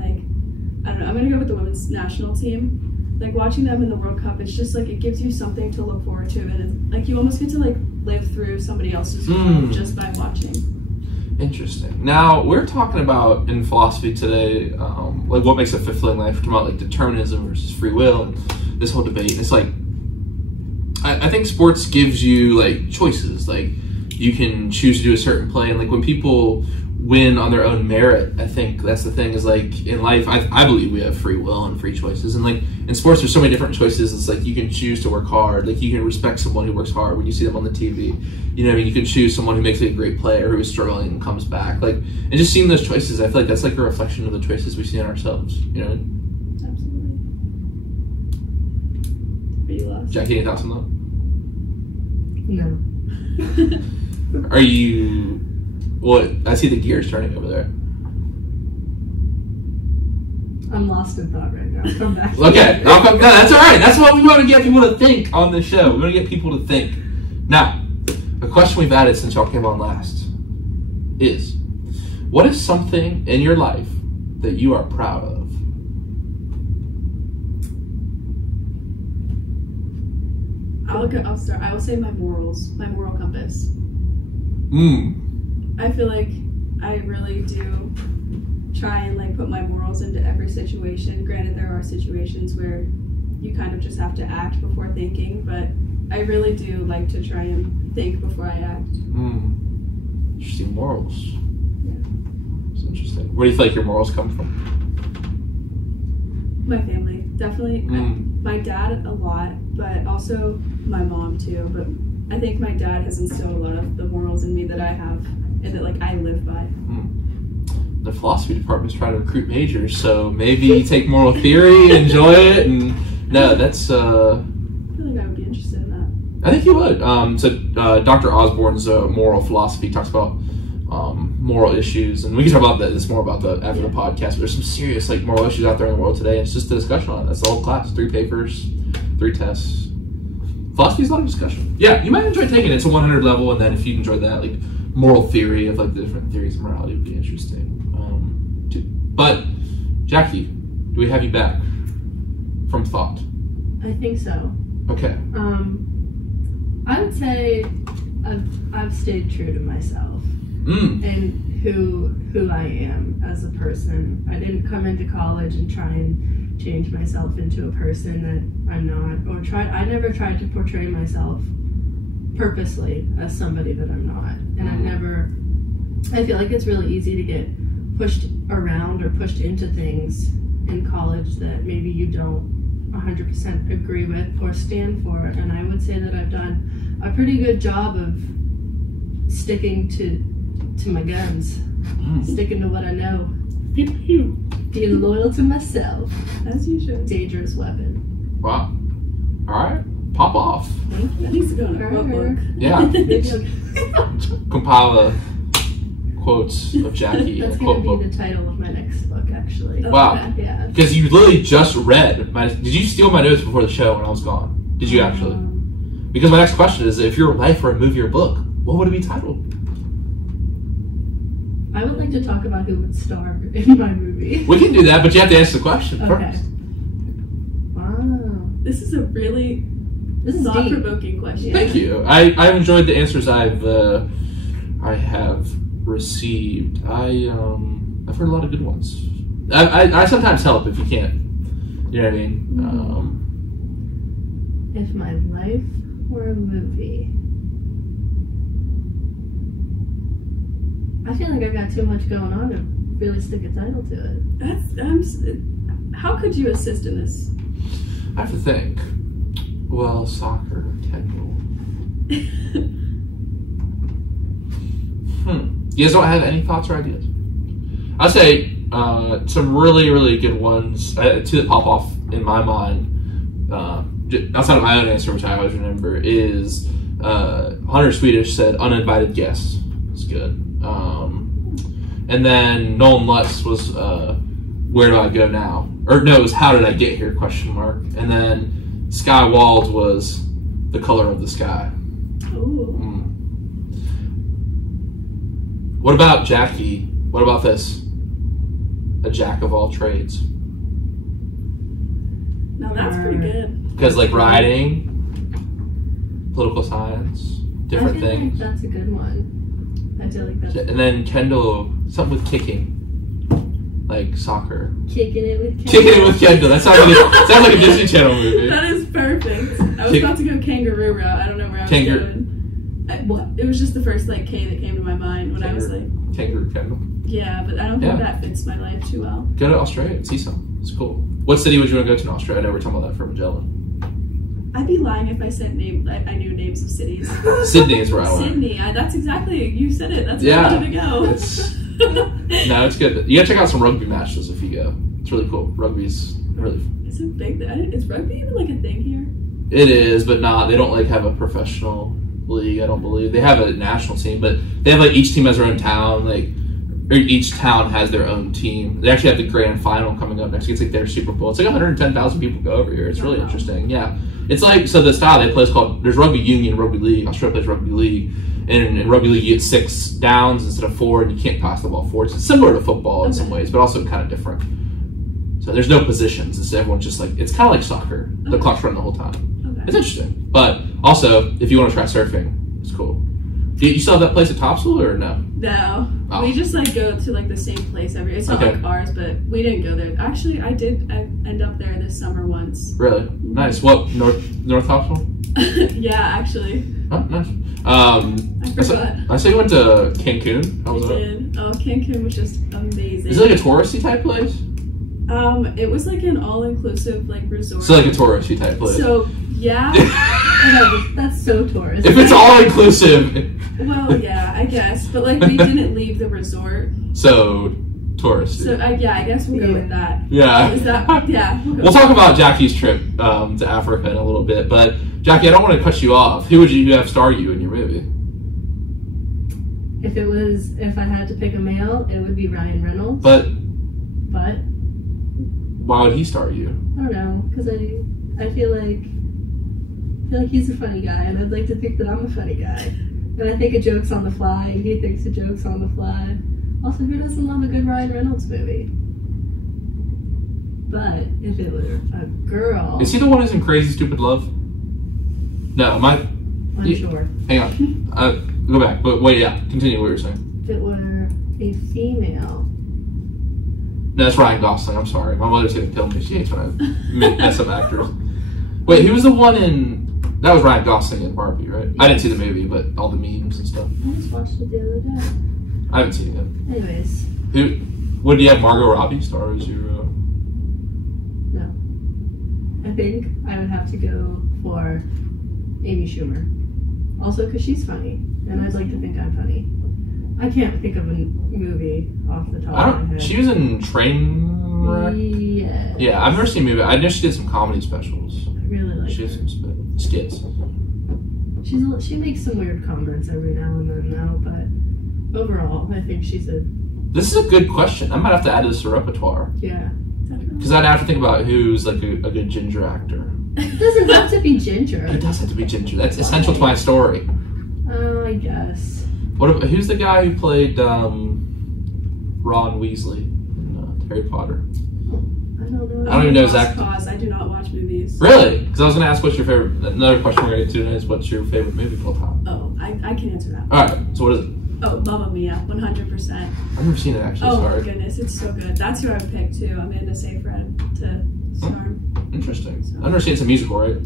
I don't know, I'm gonna go with the women's national team. Like watching them in the World Cup, it's just like it gives you something to look forward to, and like you almost get to like live through somebody else's world just by watching. Interesting. Now we're talking about in philosophy today, like what makes a fulfilling life. We're talking about like determinism versus free will, and this whole debate. And it's like I think sports gives you like choices. Like you can choose to do a certain play, and like when people win on their own merit, I think that's the thing. Is like in life, I believe we have free will and free choices, and like in sports, there's so many different choices. It's like you can choose to work hard. Like you can respect someone who works hard when you see them on the TV. You know what I mean? You can choose someone who makes a great player who is struggling and comes back. Like and just seeing those choices, I feel like that's like a reflection of the choices we see in ourselves. You know? Absolutely. Are you lost? Jackie, any thoughts on that? No. Are you? Well, I see the gears turning over there. I'm lost in thought right now. Come back. Okay, I'll come. No, that's all right. That's what we want to get people to think on the show. We want to get people to think. Now, a question we've added since y'all came on last is, what is something in your life that you are proud of? I'll start. I will say my morals, my moral compass. Mm. I feel like I really do try and like put my morals into every situation. Granted, there are situations where you kind of just have to act before thinking, but I really do like to try and think before I act. Interesting morals. Yeah. It's interesting. Where do you feel like your morals come from? My family, definitely. My dad a lot, but also my mom too. But I think my dad has instilled a lot of the morals in me that I have and that like I live by. The philosophy department is trying to recruit majors, so maybe you take moral theory, enjoy it, and no, that's. I feel like I would be interested in that. I think you would. Dr. Osborne's moral philosophy talks about moral issues, and we can talk about that. It's more about the after the podcast. But there's some serious like moral issues out there in the world today. And it's just a discussion on it. That's the whole class. 3 papers, 3 tests. Philosophy is a lot of discussion. Yeah, you might enjoy taking it. It's a 100 level, and then if you enjoy that, like moral theory of like the different theories of morality would be interesting. Too. But Jackie, do we have you back from thought? I think so. Okay. I would say I've stayed true to myself and who I am as a person. I didn't come into college and try and change myself into a person that I'm not, I never tried to portray myself purposely as somebody that I'm not. And I feel like it's really easy to get pushed around or pushed into things in college that maybe you don't 100% agree with or stand for. And I would say that I've done a pretty good job of sticking to my guns, sticking to what I know, being loyal to myself. As you should. Dangerous weapon. Wow. All right. Pop off. That needs to go in a quote book. Yeah. Compile the quotes of Jackie. That's going to be the title of my next book, actually. Wow. Okay. Yeah. Because you literally just read my. Did you steal my notes before the show when I was gone? Did you actually? Because my next question is, if your life were a movie or book, what would it be titled? I would like to talk about who would star in my movie. We can do that, but you have to answer the question Okay. first. Wow. This is a really thought-provoking question. Thank you. I've enjoyed the answers I have received. I've heard a lot of good ones. I sometimes help if you can't. You know what I mean? If my life were a movie, I feel like I've got too much going on to really stick a title to it. How could you assist in this? I have to think. Well, soccer, Kendall. You guys don't have any thoughts or ideas? I'd say some really, really good ones. Two that pop off in my mind, outside of my own answer, which I always remember, is Hunter Swedish said uninvited guests. It's good. And then Nolan Lutz was where do I go now? Or no, it was how did I get here? ? And then Sky Wald was the color of the sky. Ooh. What about Jackie? What about this? A jack of all trades. Now that's pretty good. Because like writing, political science, different things. Like that's a good one. I feel like that's. And then Kendall, something with kicking. Like soccer. Kicking it with Kendall. Kicking it with Kendall. That sounds like a Disney Channel movie. That is perfect. I was about to go kangaroo route. I don't know where I was going. It was just the first like K that came to my mind when I was like. Kangaroo Kendall. Yeah, but I don't think that fits my life too well. Go to Australia and see some. It's cool. What city would you want to go to in Australia? I know we're talking about that for Magellan. I'd be lying if I said I knew names of cities. Sydney is where I went. Sydney. That's exactly. You said it. That's where I wanted to go. No, it's good. You gotta check out some rugby matches if you go. It's really cool. Rugby's really. Is it big? Is rugby even like a thing here? It is, but not. They don't like have a professional league. I don't believe they have a national team, but they have like each team has their own town. Like or each town has their own team. They actually have the grand final coming up next week. It's like their Super Bowl. It's like 110,000 people go over here. It's really interesting. Yeah. It's like, so the style they play is called, there's rugby union, rugby league. Australia plays rugby league. And in rugby league, you get 6 downs instead of 4, and you can't pass the ball forward. It's similar to football in some ways, but also kind of different. So there's no positions. It's everyone's just like, it's kind of like soccer. The clock's running the whole time. It's interesting. But also, if you want to try surfing, it's cool. You still have that place at Topsail or no? No. Oh. We just like go to like the same place every. It's not like ours, but we didn't go there. Actually, I did end up there this summer once. Really? Nice. What, North Topsail? Yeah, actually. Oh, nice. I forgot. I saw you went to Cancun. How was I did. Oh, Cancun was just amazing. Is it like a touristy type place? It was like an all-inclusive like resort. So like a touristy type place. So yeah. That's so tourist. If it's all inclusive. Well, yeah, I guess, but like we didn't leave the resort. So touristy. So yeah, I guess we'll go with that. Yeah. Is that yeah? We'll talk about Jackie's trip to Africa in a little bit, but Jackie, I don't want to cut you off. Who would you have star you in your movie? If I had to pick a male, it would be Ryan Reynolds. But why would he star you? I don't know, because I feel like he's a funny guy, and I'd like to think that I'm a funny guy. And I think a joke's on the fly, and he thinks a joke's on the fly. Also, who doesn't love a good Ryan Reynolds movie? But if it were a girl, is he the one who's in Crazy Stupid Love? No, I'm sure. Hang on, go back. But wait, yeah, continue what you were saying. If it were a female. No, that's Ryan Gosling. I'm sorry. My mother's gonna kill me. She hates when I mess up actors. Wait, who was the one in? That was Ryan Gosling in Barbie, right? Yes. I didn't see the movie, but all the memes and stuff. I just watched it the other day. I haven't seen it. Anyways. Who? Would you have Margot Robbie star as your? No. I think I would have to go for Amy Schumer. Also, because she's funny, and I'd like to think I'm funny. I can't think of a movie off the top of my head. She was in Trainwreck? Yes. Yeah, I've never seen a movie. I know she did some comedy specials. I really like She her. has some skits. She makes some weird comments every now and then, but overall, I think she's a... This is a good question. I might have to add this to repertoire. Yeah. Because I'd have to think about who's like a good ginger actor. It doesn't have to be ginger. It does have to be ginger. That's essential to my story. Oh, I guess. Who's the guy who played Ron Weasley in Harry Potter? I don't know. I don't even know Zach. I do not watch movies. Really? Because I was going to ask what's your favorite. Another question we're going to get to is what's your favorite movie of all time? Oh, I can answer that. All right. So what is it? Oh, Mamma Mia, 100%. I've never seen it actually. Oh Sorry. my goodness, it's so good. That's who I would pick too. Amanda Seyfried to star. Interesting. I've never seen it's a musical, right?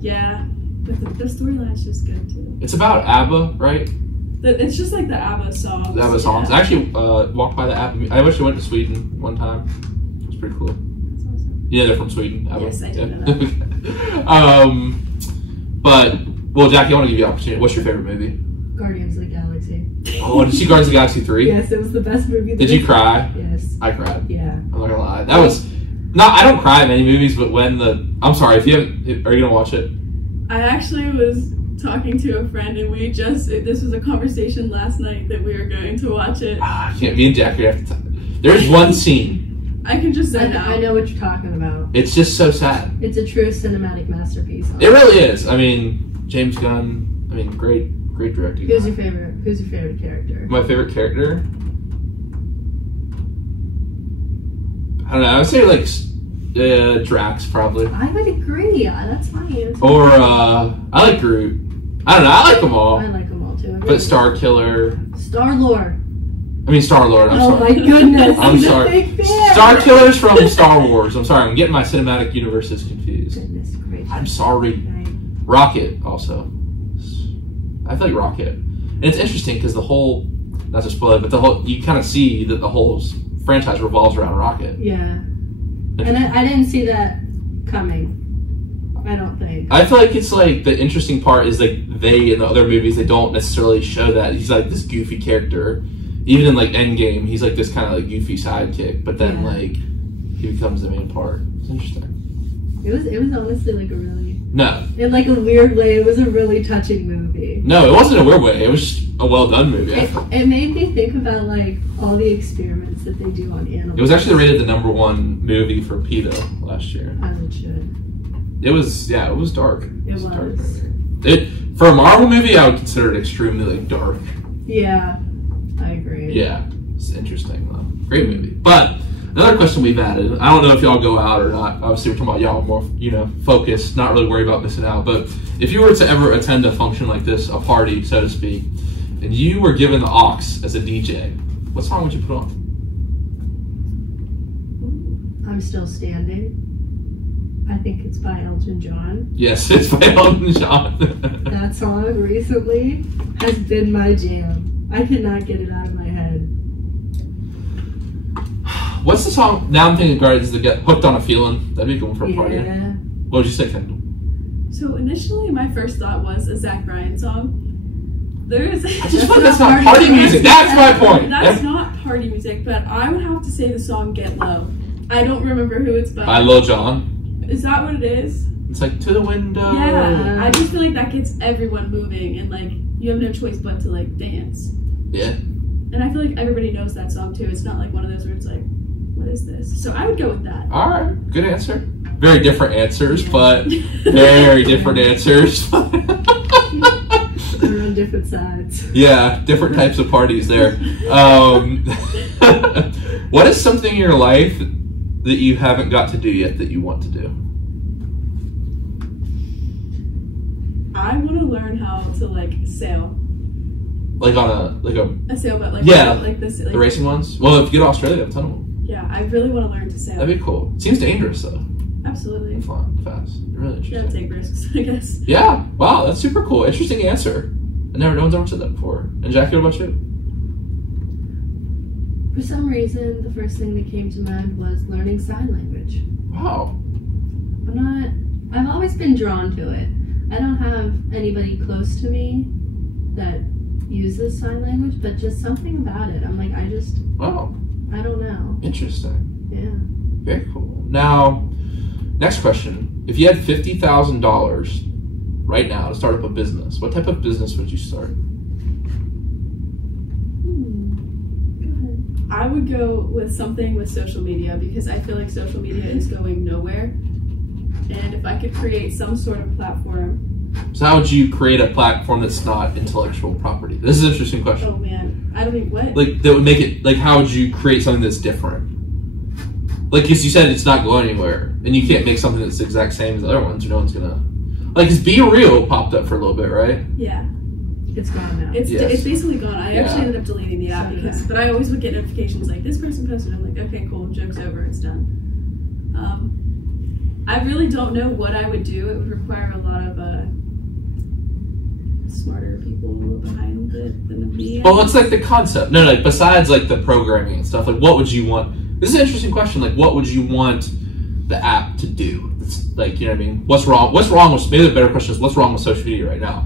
Yeah, but the storyline's just good too. It's about ABBA, right? It's just like the ABBA songs. The ABBA songs. Yeah. I actually walked by the ABBA. I actually went to Sweden one time. It was pretty cool. That's awesome. Yeah, they're from Sweden. ABBA. Yes, I did know that. But Jackie, I want to give you an opportunity. What's your favorite movie? Guardians of the Galaxy. Oh, did you see Guardians of the Galaxy 3? Yes, it was the best movie. Did you cry? Yes. I cried. Yeah. I'm not gonna lie. That was not. I don't cry in many movies, but when I'm sorry if you haven't. Are you gonna watch it? I actually was talking to a friend, and this was a conversation last night that we were going to watch it. I can't. Me and Jackie have to. There's one scene. I can just say I know what you're talking about. It's just so sad. It's a true cinematic masterpiece. It really is. I mean, James Gunn. I mean, great directing. Who's your favorite character? My favorite character? I don't know. I would say like Drax probably. I would agree. That's fine. Or I like Groot. I don't know. I like them all. I like them all too. But Star Killer. Star-Lord. I mean Star-Lord. I'm sorry. Oh my goodness. I'm He's sorry. a big fan. Star Killer's from Star Wars. I'm sorry. I'm getting my cinematic universes confused. Goodness gracious. I'm sorry. Right. Rocket also. I feel like Rocket. And it's interesting because not to spoil it, but you kind of see that the whole franchise revolves around Rocket. Yeah. And I didn't see that coming. I don't think. I feel like it's like the interesting part is like in the other movies, they don't necessarily show that. He's like this goofy character. Even in like Endgame, he's like this kind of like goofy sidekick, but then like he becomes the main part. It's interesting. It was honestly like a really, No. in like a weird way, it was a really touching movie. No, it wasn't a weird way. It was just a well done movie. It made me think about like all the experiments that they do on animals. It was actually rated the #1 movie for PETA last year. As it should. It was dark. It was. a dark movie. For a Marvel movie, I would consider it extremely like dark. Yeah, I agree. Yeah, it's interesting though. Great movie. But another question we've added. I don't know if y'all go out or not. Obviously, we're talking about y'all more, focused, not really worried about missing out. But if you were to ever attend a function like this, a party, so to speak, and you were given the aux as a DJ, what song would you put on? I'm Still Standing. I think it's by Elton John. Yes, it's by Elton John. That song recently has been my jam. I cannot get it out of my head. What's the song? Now I'm thinking Guardians to get hooked on a feeling. That'd be good for a party. Yeah. What would you say, Kendall? So initially, my first thought was a Zach Bryan song. There's That's not party music. That's my point. That's not party music, but I would have to say the song "Get Low." I don't remember who it's by. By Lil Jon. Is that what it is? It's like To the Window. Yeah, I just feel like that gets everyone moving, and like you have no choice but to like dance. Yeah. And I feel like everybody knows that song too. It's not like one of those where it's like, what is this? So I would go with that. All right, good answer. Very different answers, but very different answers. We're on different sides. Yeah, different types of parties there. What is something in your life that you haven't got to do yet that you want to do? I want to learn how to like sail. Like on A sailboat, like yeah, like this, like, the racing ones. Well, if you go to Australia, they have a ton of them. Yeah, I really want to learn to sail. That'd be cool. Seems dangerous though. Absolutely. And fun, fast, really You interesting. gotta take risks, I guess. Yeah. Wow, that's super cool. Interesting answer. No one's ever said that before. And Jackie, what about you? For some reason, the first thing that came to mind was learning sign language. Wow. I've always been drawn to it. I don't have anybody close to me that uses sign language, but just something about it. I'm like, Wow. I don't know. Interesting. Yeah. Very cool. Now, next question. If you had $50,000 right now to start up a business, what type of business would you start? I would go with something with social media because I feel like social media is going nowhere. And if I could create some sort of platform. So how would you create a platform that's not intellectual property? This is an interesting question. Oh man, I don't even what. Like that would make it like how would you create something that's different? Like because you said it's not going anywhere, and you can't make something that's the exact same as the other ones, or no one's gonna. Like, because Be Real popped up for a little bit, right? Yeah. It's gone now. It's basically gone. I actually ended up deleting the app but I always would get notifications like this person posted. I'm like, okay, cool, joke's over, it's done. I really don't know what I would do. It would require a lot of smarter people behind it than me. Well, what's like the concept? No, like besides like the programming and stuff, like what would you want? This is an interesting question. Like, what would you want the app to do? It's like, you know what I mean? What's wrong? What's wrong with? Maybe the better question is, what's wrong with social media right now?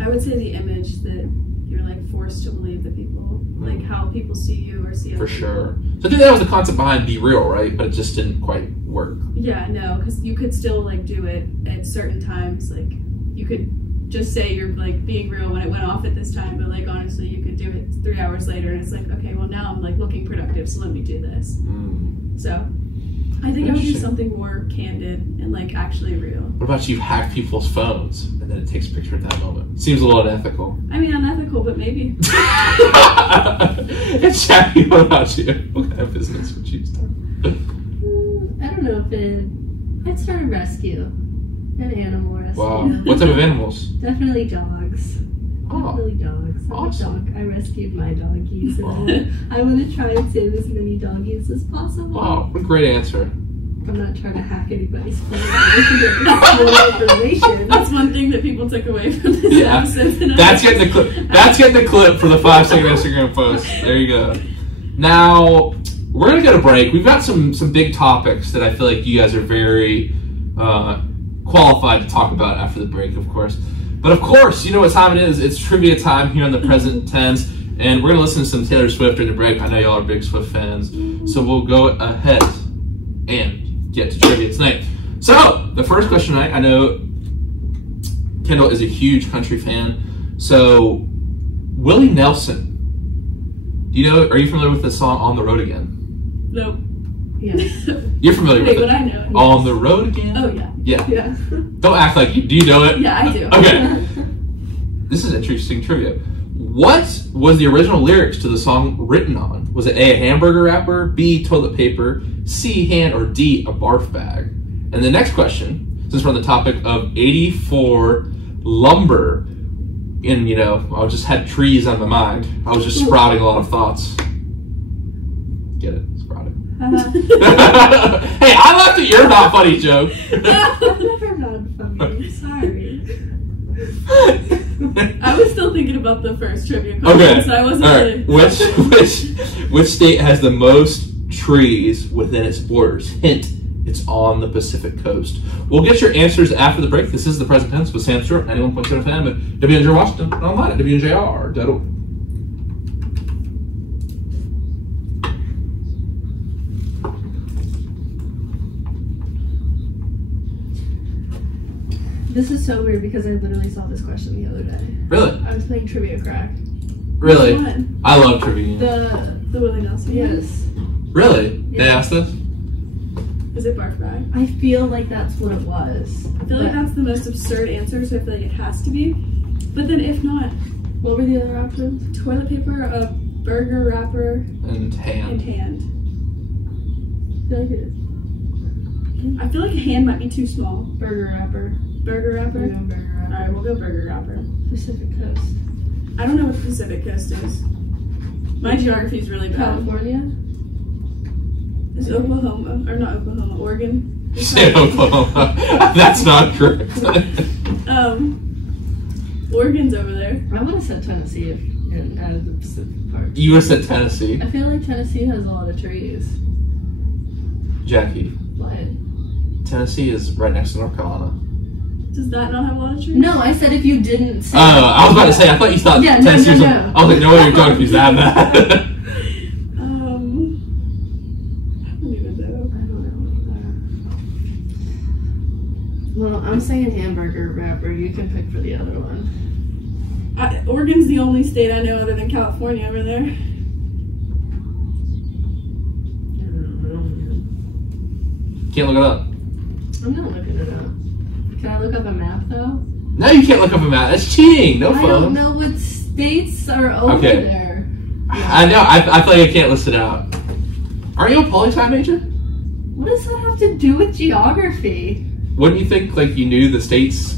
I would say the image that you're like forced to believe that people like how people see you or see other For people. sure. So I think that was the concept behind Be Real, right? But it just didn't quite work. Yeah, no, because you could still like do it at certain times. Like you could just say you're like being real when it went off at this time, but like honestly, you could do it 3 hours later, and it's like, okay, well now I'm like looking productive, so let me do this. So I think I would do something more candid and like actually real. What about you hack people's phones and then it takes a picture at that moment? Seems a little unethical. I mean, unethical, but maybe. And Jackie, what about you? What kind of business would you start? I don't know if I'd start a rescue. An animal rescue. Wow. What type of animals? Definitely dogs. Oh. Definitely dogs. Awesome. I rescued my doggies, and I want to try and save as many doggies as possible. Wow, what a great answer. I'm not trying to hack anybody's phone. Information. That's one thing that people took away from this episode. That's getting the clip. That's getting the clip for the 5-second Instagram post. There you go. Now we're gonna go to break. We've got some big topics that I feel like you guys are very qualified to talk about after the break, of course. But of course, you know what time it is. It's trivia time here on the Present Tense, and we're gonna listen to some Taylor Swift during the break. I know y'all are big Swift fans, so we'll go ahead and get to trivia tonight. So, the first question, I know Kendall is a huge country fan. So, Willie Nelson. Do you know? Are you familiar with the song "On the Road Again"? Nope. Yes. You're familiar with it. Wait, I know. Yes. On the Road Again. Oh yeah. Yeah. Yeah. Don't act like you. Do you know it? Yeah, I do. Okay. This is interesting trivia. What was the original lyrics to the song written on? Was it A, hamburger wrapper, B, toilet paper, C, hand, or D, a barf bag? And the next question, since we're on the topic of 84 lumber, and I just had trees on my mind. I was just sprouting a lot of thoughts. Get it? Sprouting. Hey, I laughed at your not funny joke. Never not funny. Sorry. I was still thinking about the first trivia question, Okay. so I wasn't All really... right. Which state has the most trees within its borders? Hint, it's on the Pacific coast. We'll get your answers after the break. This is the Present Tense with Sam Stewart, 91.7 FM at WNJ Washington, and online at WNJR.org. This is so weird because I literally saw this question the other day. Really? I was playing Trivia Crack. Really? Which one? I love trivia. The Willie Nelson. Yes. Really? They Yeah. asked us? Is it barf bag? I feel like that's what it was. I feel like that's the most absurd answer, so I feel like it has to be. But then if not, What were the other options? toilet paper, a burger wrapper, And and hand. hand. I feel like it is. I feel like a hand might be too small. Burger wrapper. Burger wrapper? We're going burger wrapper. Alright, we'll go burger wrapper. Pacific Coast. I don't know what the Pacific Coast is. My geography is really bad. California? Is Oklahoma, or not Oklahoma, Oregon? Say Oklahoma. That's not correct. Oregon's over there. I would have said Tennessee if it added the Pacific part. You would have said Tennessee. I feel like Tennessee has a lot of trees. Jackie. What? Tennessee is right next to North Carolina. Does that not have a lot of trees? No, I said if you didn't say I was about to say, I thought you thought Yeah, no, Tennessee was... no. I was like, no way you're talking to that. I don't even know. I don't know. Well, I'm saying hamburger wrapper. You can pick for the other one. Oregon's the only state I know other than California over there. I don't know. Can't look it up. I'm not looking it up. Can I look up a map though? No, you can't look up a map. That's cheating. No I phone. don't know what states are over Okay. there. I know. I feel like I can't list it out. Are you a poli-sci major? What does that have to do with geography? Wouldn't you think like you knew the states?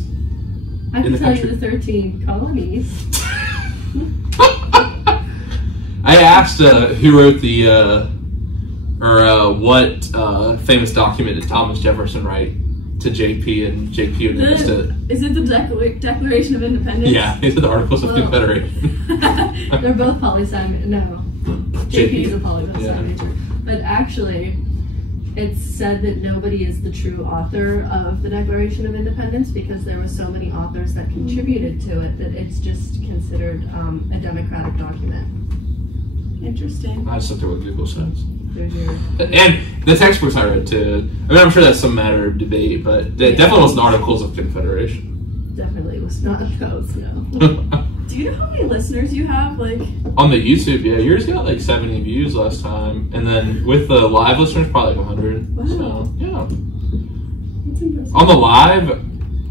I In can the tell country. you the 13 colonies. I asked who wrote the what famous document did Thomas Jefferson write to JP, and JP would missed it. Is it the Declaration of Independence? Yeah, these are the Articles of Well, Confederation. They're both poli-sci. No, JP is a poli-sci Yeah. major. But actually, it's said that nobody is the true author of the Declaration of Independence because there were so many authors that contributed to it that it's just considered a democratic document. Interesting. I just looked at what Google says. There's your And the textbooks I read too. I mean, I'm sure that's some matter of debate, but it definitely wasn't Articles of Confederation. definitely was not those. No. Do you know how many listeners you have? Like, On the YouTube, yeah, yours got like 70 views last time, and then with the live listeners, probably like 100. Wow. So yeah, that's impressive. on the live,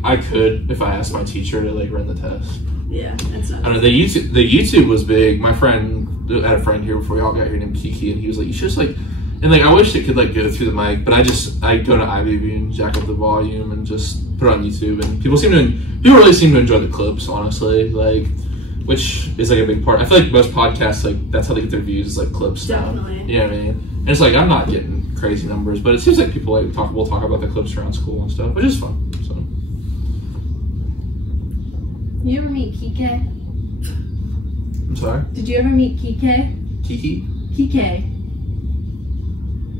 I could if I asked my teacher to like run the test. Yeah, it's not. I don't know. The YouTube was big. My friend I had a friend here before y'all got here named Kiki, and he was like, "You should just like," and like I wish it could like go through the mic, but I go to iView and jack up the volume and just put it on YouTube, and people really seem to enjoy the clips, honestly, like, which is like a big part. I feel like most podcasts like that's how they get their views, is like clips. Definitely. You know what I mean? And it's like I'm not getting crazy numbers, but it seems like people like we'll talk about the clips around school and stuff, which is fun. So. You ever meet Kike? I'm sorry, Did you ever meet Kike? Kiki. Kike.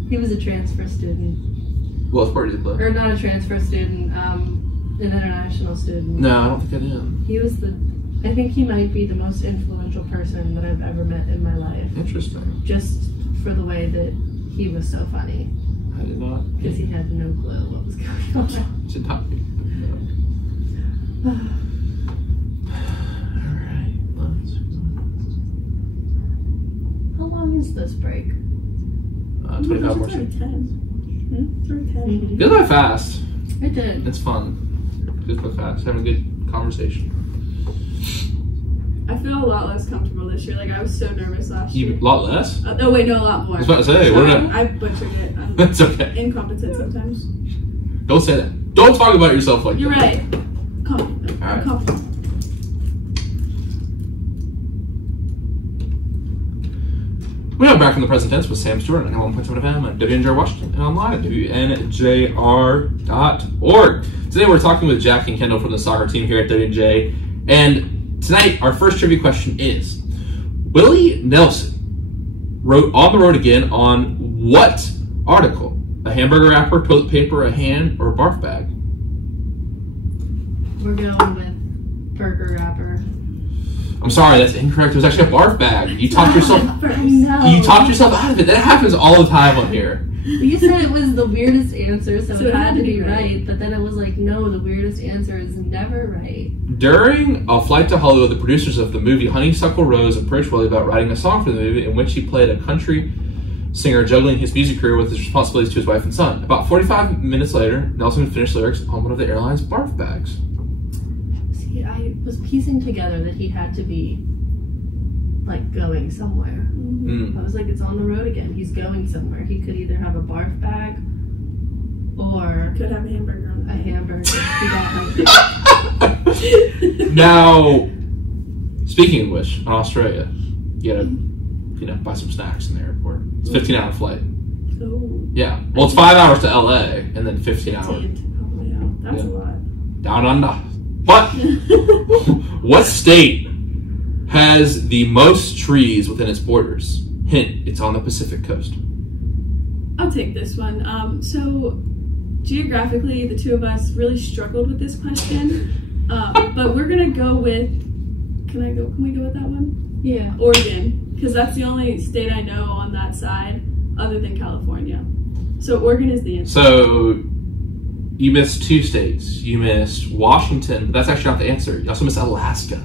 He was a transfer student. Well, it's pretty good. Or not a transfer student, an international student. No, I don't think I did. He was I think he might be the most influential person that I've ever met in my life. Interesting. Just for the way that he was so funny. did not. Because he had no clue what was going on. Did not. Alright. How long is this break? 25 more It's already seconds. 10. It's already 10. It goes by fast. It did. It's fun. It goes by fast. Having a good conversation. I feel a lot less comfortable this year. Like, I was so nervous last year. A lot less? Oh, wait, no, a lot more. I was about to say, what did I butchered it. I'm That's okay. incompetent sometimes. Don't say that. Don't talk about yourself like You're that. right. Confident. All right. I'm confident. We are back in the present tense with Sam Stewart on 1.7 FM at WNJR Washington and online at WNJR.org. Today we're talking with Jackie and Kendall from the soccer team here at WNJ. And tonight our first trivia question is, Willie Nelson wrote On the Road Again on what article? A hamburger wrapper, toilet paper, a hand, or a barf bag? We're going with burger wrapper. I'm sorry, that's incorrect. It was actually a barf bag. You talked yourself. I know. You talked yourself out of it. That happens all the time on here. You said it was the weirdest answer, so So it had to be right. But then it was like, no, the weirdest answer is never right. During a flight to Hollywood, the producers of the movie Honeysuckle Rose approached Willie about writing a song for the movie in which he played a country singer juggling his music career with his responsibilities to his wife and son. About 45 minutes later, Nelson finished lyrics on one of the airline's barf bags. See, I was piecing together that he had to be, like, going somewhere. I was like, it's on the road again. He's going somewhere. He could either have a barf bag or Could have a hamburger on a the hamburger. He got Now, speaking of which, in Australia, you gotta, buy some snacks in the airport. It's a 15-hour flight. Oh. Yeah. Well, it's 5 hours to LA and then 15 hours. Oh, yeah. That's a lot. Down under. But what state has the most trees within its borders? Hint, it's on the Pacific coast. I'll take this one. So, geographically, the two of us really struggled with this question. But we're going to go with... Can we go with that one? Yeah. Oregon. Because that's the only state I know on that side other than California. So, Oregon is the answer. So, you missed two states. You missed Washington, but that's actually not the answer. You also missed Alaska.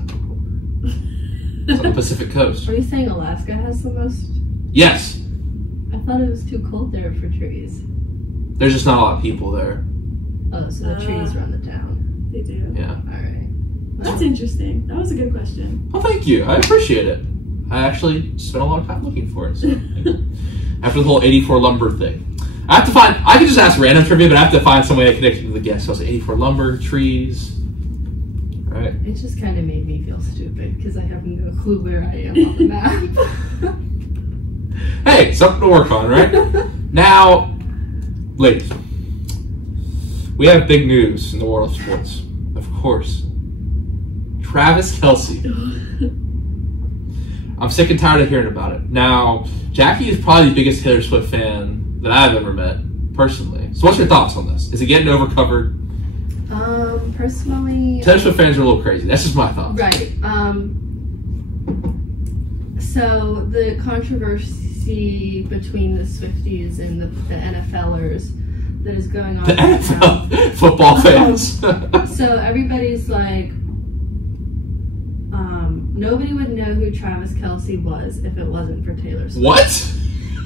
It's on the Pacific coast. Are you saying Alaska has the most? Yes. I thought it was too cold there for trees. There's just not a lot of people there. Oh, so the trees run the town. They do. Yeah. All right. That's interesting. That was a good question. Well, thank you. I appreciate it. I actually spent a lot of time looking for it. So, after the whole 84 lumber thing. I can just ask random trivia, but I have to find some way I connect it to the guest. So I was like, 84 lumber, trees. Right. It just kind of made me feel stupid because I have no clue where I am on the map. Hey, something to work on, right? Now, ladies, we have big news in the world of sports. Of course, Travis Kelce. I'm sick and tired of hearing about it. Now, Jackie is probably the biggest Taylor Swift fan that I've ever met, personally. So what's your thoughts on this? Is it getting overcovered? Personally... Taylor Swift fans are a little crazy. That's just my thoughts. Right. So the controversy between the Swifties and the NFLers that is going on The right NFL football fans. So everybody's like, nobody would know who Travis Kelce was if it wasn't for Taylor Swift. What?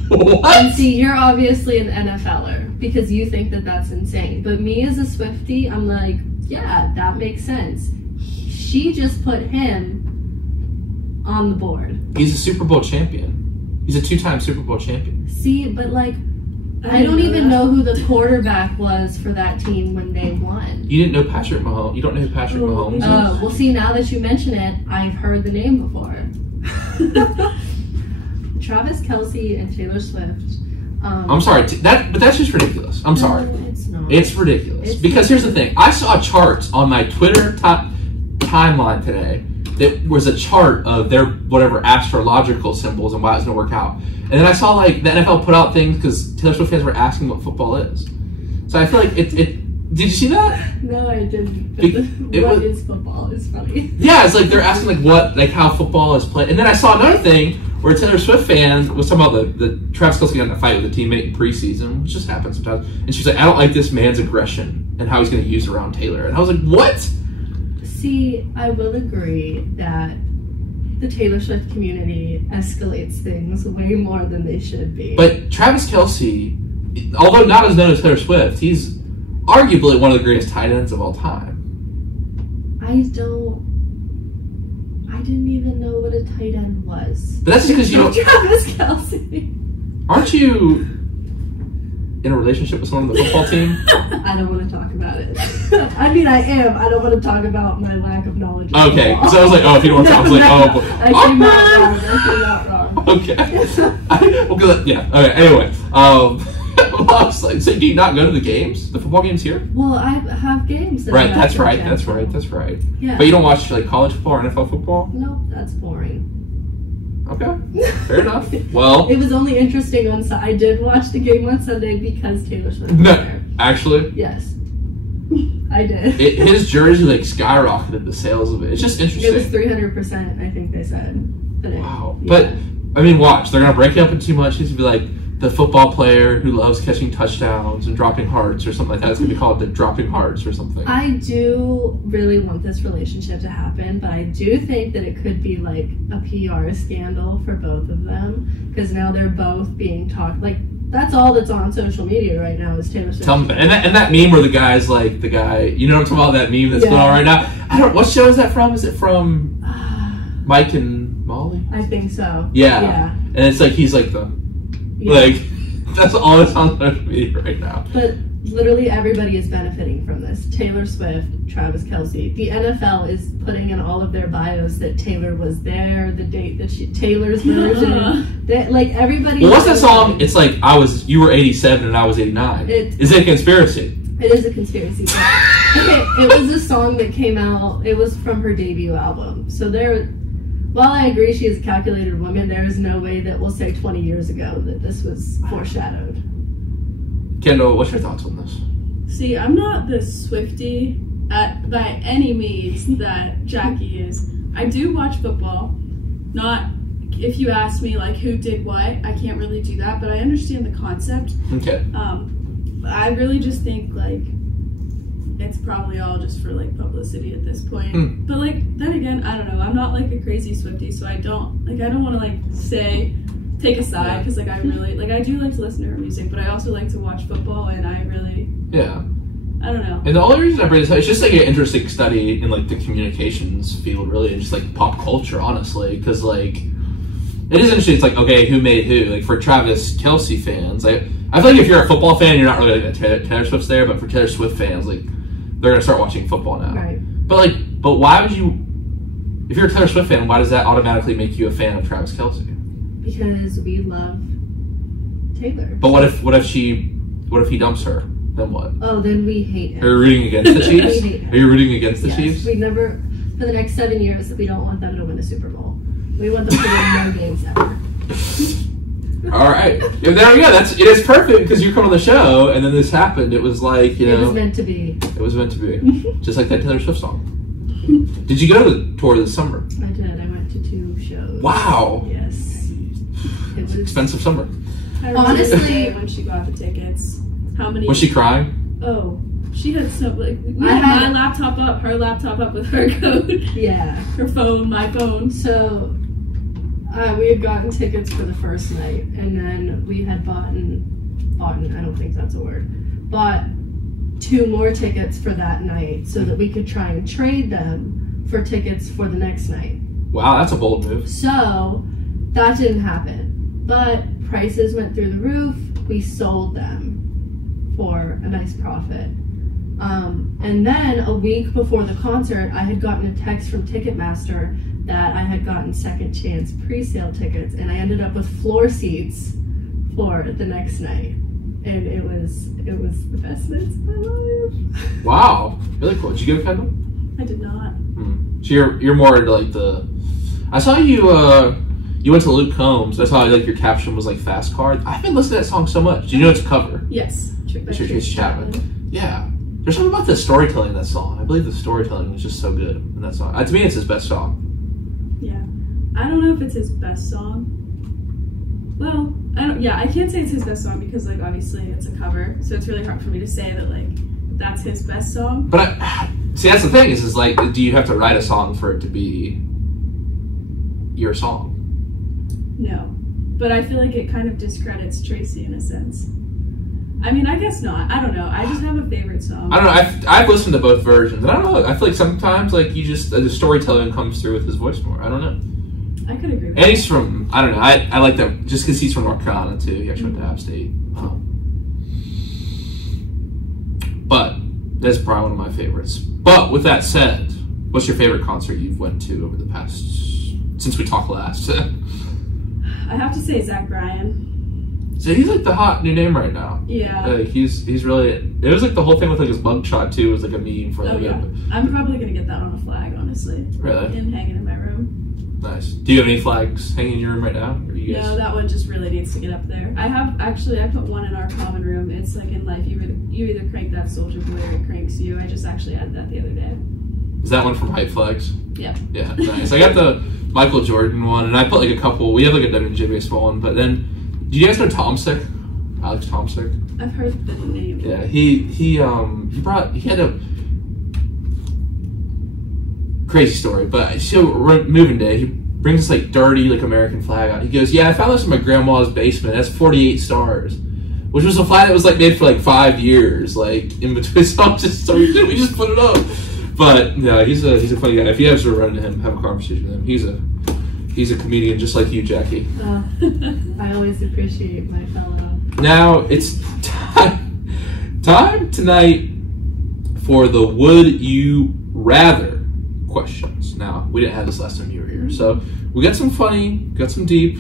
What? And see, you're obviously an NFLer because you think that that's insane. But me as a Swiftie, I'm like, yeah, that makes sense. She just put him on the board. He's a Super Bowl champion. He's a 2-time Super Bowl champion. See, but like, I don't even know who the quarterback was for that team when they won. You didn't know Patrick Mahomes. You don't know who Patrick Mahomes is? Oh, well, see, now that you mention it, I've heard the name before. Travis Kelce and Taylor Swift. I'm sorry, but that's just ridiculous. I'm sorry. No, it's not. It's ridiculous. It's because here's the thing. I saw charts on my Twitter timeline today that was a chart of their whatever astrological symbols and why it's going to work out. And then I saw like the NFL put out things because Taylor Swift fans were asking what football is. So I feel like it did you see that? No, I didn't. What is football? It's funny. Yeah, it's like they're asking like how football is played. And then I saw another thing where a Taylor Swift fan was talking about the Travis Kelce got in a fight with a teammate in preseason, which just happens sometimes. And she's like, I don't like this man's aggression and how he's going to use it around Taylor. And I was like, what? See, I will agree that the Taylor Swift community escalates things way more than they should be. But Travis Kelce, although not as known as Taylor Swift, he's arguably one of the greatest tight ends of all time. I didn't even know what a tight end was. But that's because you don't. Travis Kelce. Aren't you in a relationship with someone on the football team? I don't want to talk about it. I mean, I am. I don't want to talk about my lack of knowledge. Okay, so I was like, oh, if you don't want to talk, I was like, oh, boy. I came out wrong. Okay. Well, good. Yeah. Okay. Anyway, I was like, so do you not go to the games? The football games here? Well, I have games. That Right. I That's right. attend. That's right. Yeah. But you don't watch like college football or NFL football? Nope, that's boring. Okay. Fair enough. Well, It was only interesting on I did watch the game on Sunday because Taylor Swift was no, there. actually, Yes. I did. his jersey like skyrocketed the sales of it. It's just interesting. It was 300%, I think they said. Wow. Yeah. But I mean, watch. They're gonna break it up into too much. He's gonna be like the football player who loves catching touchdowns and dropping hearts or something like that. It's gonna be called the dropping hearts or something. I do really want this relationship to happen, but I do think that it could be like a PR scandal for both of them because now they're both being talked. Like that's all that's on social media right now is Taylor Swift. Tell me, and that meme where the guy's like the guy. You know what I'm talking about? That meme that's going on right now. I don't. What show is that from? Is it from Mike and Molly? I think so. Yeah. And it's like he's like the like that's all that's on social media right now. But literally everybody is benefiting from this. Taylor Swift, Travis Kelce. The NFL is putting in all of their bios that Taylor was there, the date that Taylor's version. Like everybody. Well, what's that song? It's like you were 87 and I was 89. Is it a conspiracy? It is a conspiracy. It was a song that came out. It was from her debut album. So while I agree she is a calculated woman, there is no way that we'll say 20 years ago that this was foreshadowed. Kendall, what's your thoughts on this? See, I'm not the Swiftie by any means that Jackie is. I do watch football. Not, if you ask me like who did what, I can't really do that, but I understand the concept. Okay. I really just think like it's probably all just for like publicity at this point. But like then again, I don't know. I'm not like a crazy Swiftie, so I don't want to like take a side because like I really like I do like to listen to her music, but I also like to watch football, and I really I don't know. And the only reason I bring this up, it's just like an interesting study in like the communications field, really, and just like pop culture, honestly, because like it is interesting. It's like, okay, who made who? Like for Travis Kelce fans, I feel like if you're a football fan, you're not really like Taylor Swift's there, but for Taylor Swift fans, like they're gonna start watching football now. Right. But why would you? If you're a Taylor Swift fan, why does that automatically make you a fan of Travis Kelce? Because we love Taylor. But what if he dumps her? Then what? Oh, then we hate him. Are you rooting against the Chiefs? We hate him. Are you rooting against the Yes. Chiefs? We never, for the next 7 years, we don't want them to win a Super Bowl. We want them to win no games ever. All right. Yeah, there we go. It is perfect because you come on the show and then this happened. It was like, It was meant to be. It was meant to be. Just like that Taylor Swift song. Did you go to the tour this summer? I did. I went to 2 shows. Wow. Yes. It was Expensive summer. honestly when she got the tickets, how many? Was she crying? Oh, she had so like we had my laptop up, her laptop up with her code. Yeah. Her phone, my phone. So we had gotten tickets for the first night, and then we had bought, I don't think that's a word, bought 2 more tickets for that night so that we could try and trade them for tickets for the next night. Wow, that's a bold move. So that didn't happen, but prices went through the roof. We sold them for a nice profit. And then a week before the concert, I had gotten a text from Ticketmaster that I had gotten second chance pre-sale tickets, and I ended up with floor seats for the next night. And it was the best night of my life. Wow, really cool. Did you go, Kendall? I did not. So you're more into like I saw you you went to Luke Combs. I saw like your caption was like Fast Car. I've been listening to that song so much. Do you know it's a cover? Yes. Tracy Chapman. Yeah. There's something about the storytelling in that song. I believe the storytelling was just so good in that song. To me, it's his best song. Yeah. I don't know if it's his best song, Well, I can't say it's his best song because, like, obviously it's a cover, so it's really hard for me to say that, like, that's his best song. But see, that's the thing is like, do you have to write a song for it to be your song? No, but I feel like it kind of discredits Tracy in a sense. I mean, I guess not. I don't know. I just have a favorite song. I don't know. I've listened to both versions, and I don't know. I feel like sometimes, like, the storytelling comes through with his voice more. I don't know. I could agree with And he's from, I don't know, I like that just because he's from North Carolina too. He actually went to App State. But that's probably one of my favorites. But with that said, what's your favorite concert you've went to over the past, since we talked last? I have to say Zach Bryan. So he's like the hot new name right now. Yeah. Like he's really, it was like the whole thing with like his mugshot too was like a meme for a little bit. I'm probably going to get that on a flag, honestly. Really? And hanging in my room. Nice. Do you have any flags hanging in your room right now? Or you guys... No, that one just really needs to get up there. I put one in our common room. It's like in life, you either crank that Soldier Boy or it cranks you. I just actually added that the other day. Is that one from Hype Flags? Yeah. Yeah, nice. I got the Michael Jordan one, and I put like a couple. We have like a WNJ baseball one, but then, do you guys know Tomsick? Alex Tomsick? I've heard the name. Yeah, he had a crazy story, but so moving day, he brings this like dirty like American flag out. He goes, "Yeah, I found this in my grandma's basement. That's 48 stars." Which was a flag that was like made for like 5 years, like in between. So we just put it up. But yeah, he's a funny guy. If you ever run into him, have a conversation with him. He's a comedian just like you, Jackie. I always appreciate my fellow. Now it's time tonight for the Would You Rather questions. Now, we didn't have this last time you were here, so we got some funny, got some deep.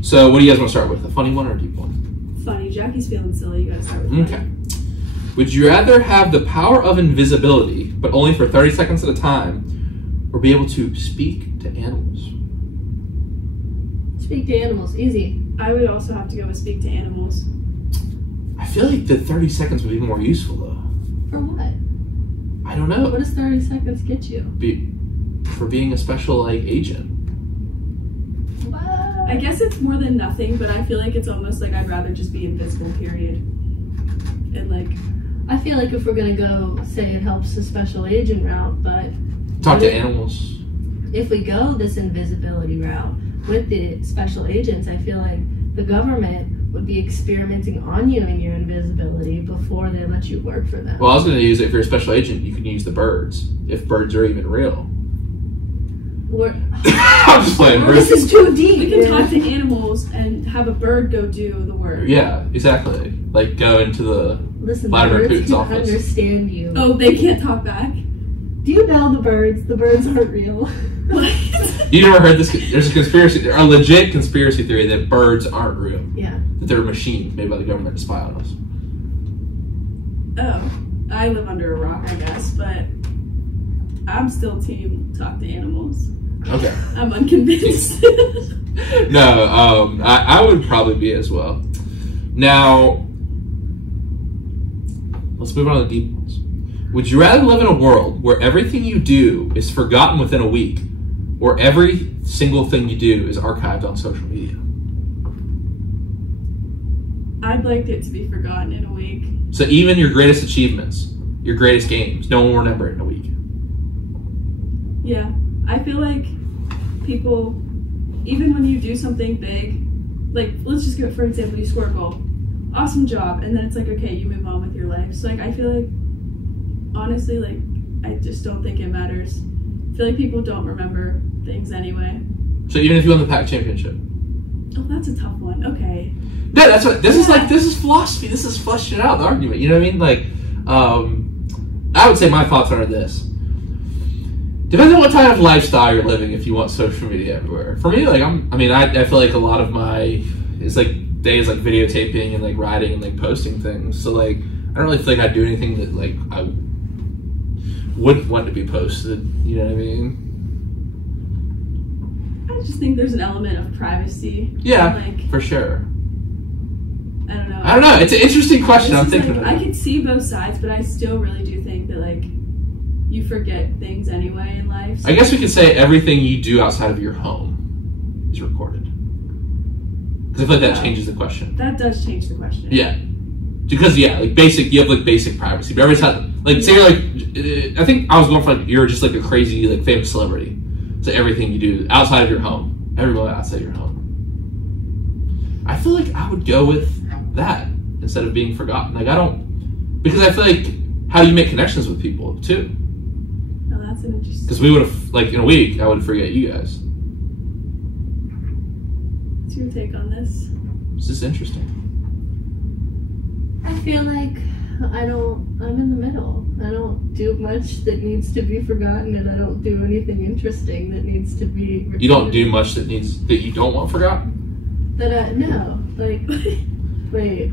So what do you guys want to start with, a funny one or a deep one? Funny. Jackie's feeling silly. You gotta start with funny. Okay. Would you rather have the power of invisibility, but only for 30 seconds at a time, or be able to speak to animals? Speak to animals. Easy. I would also have to go with speak to animals. I feel like the 30 seconds would be more useful, though. For what? I don't know. What does 30 seconds get you? For being a special, like, agent. What? I guess it's more than nothing, but I feel like it's almost like I'd rather just be invisible, period. And, like... I feel like if we're going to go, say it helps the special agent route, but... Talk to animals. If we go this invisibility route with the special agents, I feel like the government would be experimenting on you and your invisibility before they let you work for them. Well, I was going to use it, if you're a special agent, you can use the birds. If birds are even real. I'm just playing. This is too deep. We can talk to animals and have a bird go do the work. Yeah, exactly. Like go into the Listen, Vladimir the birds Putin's can office. understand you. Oh, they can't talk back? Do you know the birds? The birds aren't real. What? You never heard this? There's a conspiracy, a legit conspiracy theory that birds aren't real. Yeah. That they're machines made by the government to spy on us. Oh, I live under a rock, I guess, but I'm still team talk to animals. Okay. I'm unconvinced. No, I would probably be as well. Now, let's move on to the deep ones. Would you rather live in a world where everything you do is forgotten within a week, or every single thing you do is archived on social media? I'd like it to be forgotten in a week. So even your greatest achievements, your greatest games, no one will remember it in a week. Yeah. I feel like people, even when you do something big, like, let's just go, for example, you score a goal. Awesome job. And then it's like, okay, you move on with your life. So, like, I feel like, honestly, like, I just don't think it matters. I feel like people don't remember things anyway. So even if you won the Pac championship? Oh, that's a tough one. Okay. Yeah, that's what, this is like, this is philosophy. This is fleshing out the argument. You know what I mean? Like, I would say my thoughts are this. Depends on what kind of lifestyle you're living if you want social media everywhere. For me, like, I feel like a lot of my, it's like days like videotaping and like writing and like posting things. So like, I don't really feel like I do anything that like I wouldn't want to be posted. You know what I mean? I just think there's an element of privacy. Yeah, like, for sure. I don't know. I don't know. It's an interesting question. I'm thinking like, about it. I can see both sides, but I still really do think that, like, you forget things anyway in life. So. I guess we could say everything you do outside of your home is recorded. Because I feel like that changes the question. That does change the question. Yeah. Because, you have basic privacy. But everybody's had, like, say you're like, I think I was going for, like, you're just, like, a crazy, like, famous celebrity. So everything you do outside of your home. Everyone outside your home. I feel like I would go with that instead of being forgotten. Like, because I feel like, how do you make connections with people, too? Oh, that's an interesting... Because we would have, like, in a week, I would forget you guys. What's your take on this? This is interesting. I feel like I'm in the middle. I don't do much that needs to be forgotten, and I don't do anything interesting that needs to be repeated. You don't do much that you don't want forgotten? No. Like, wait.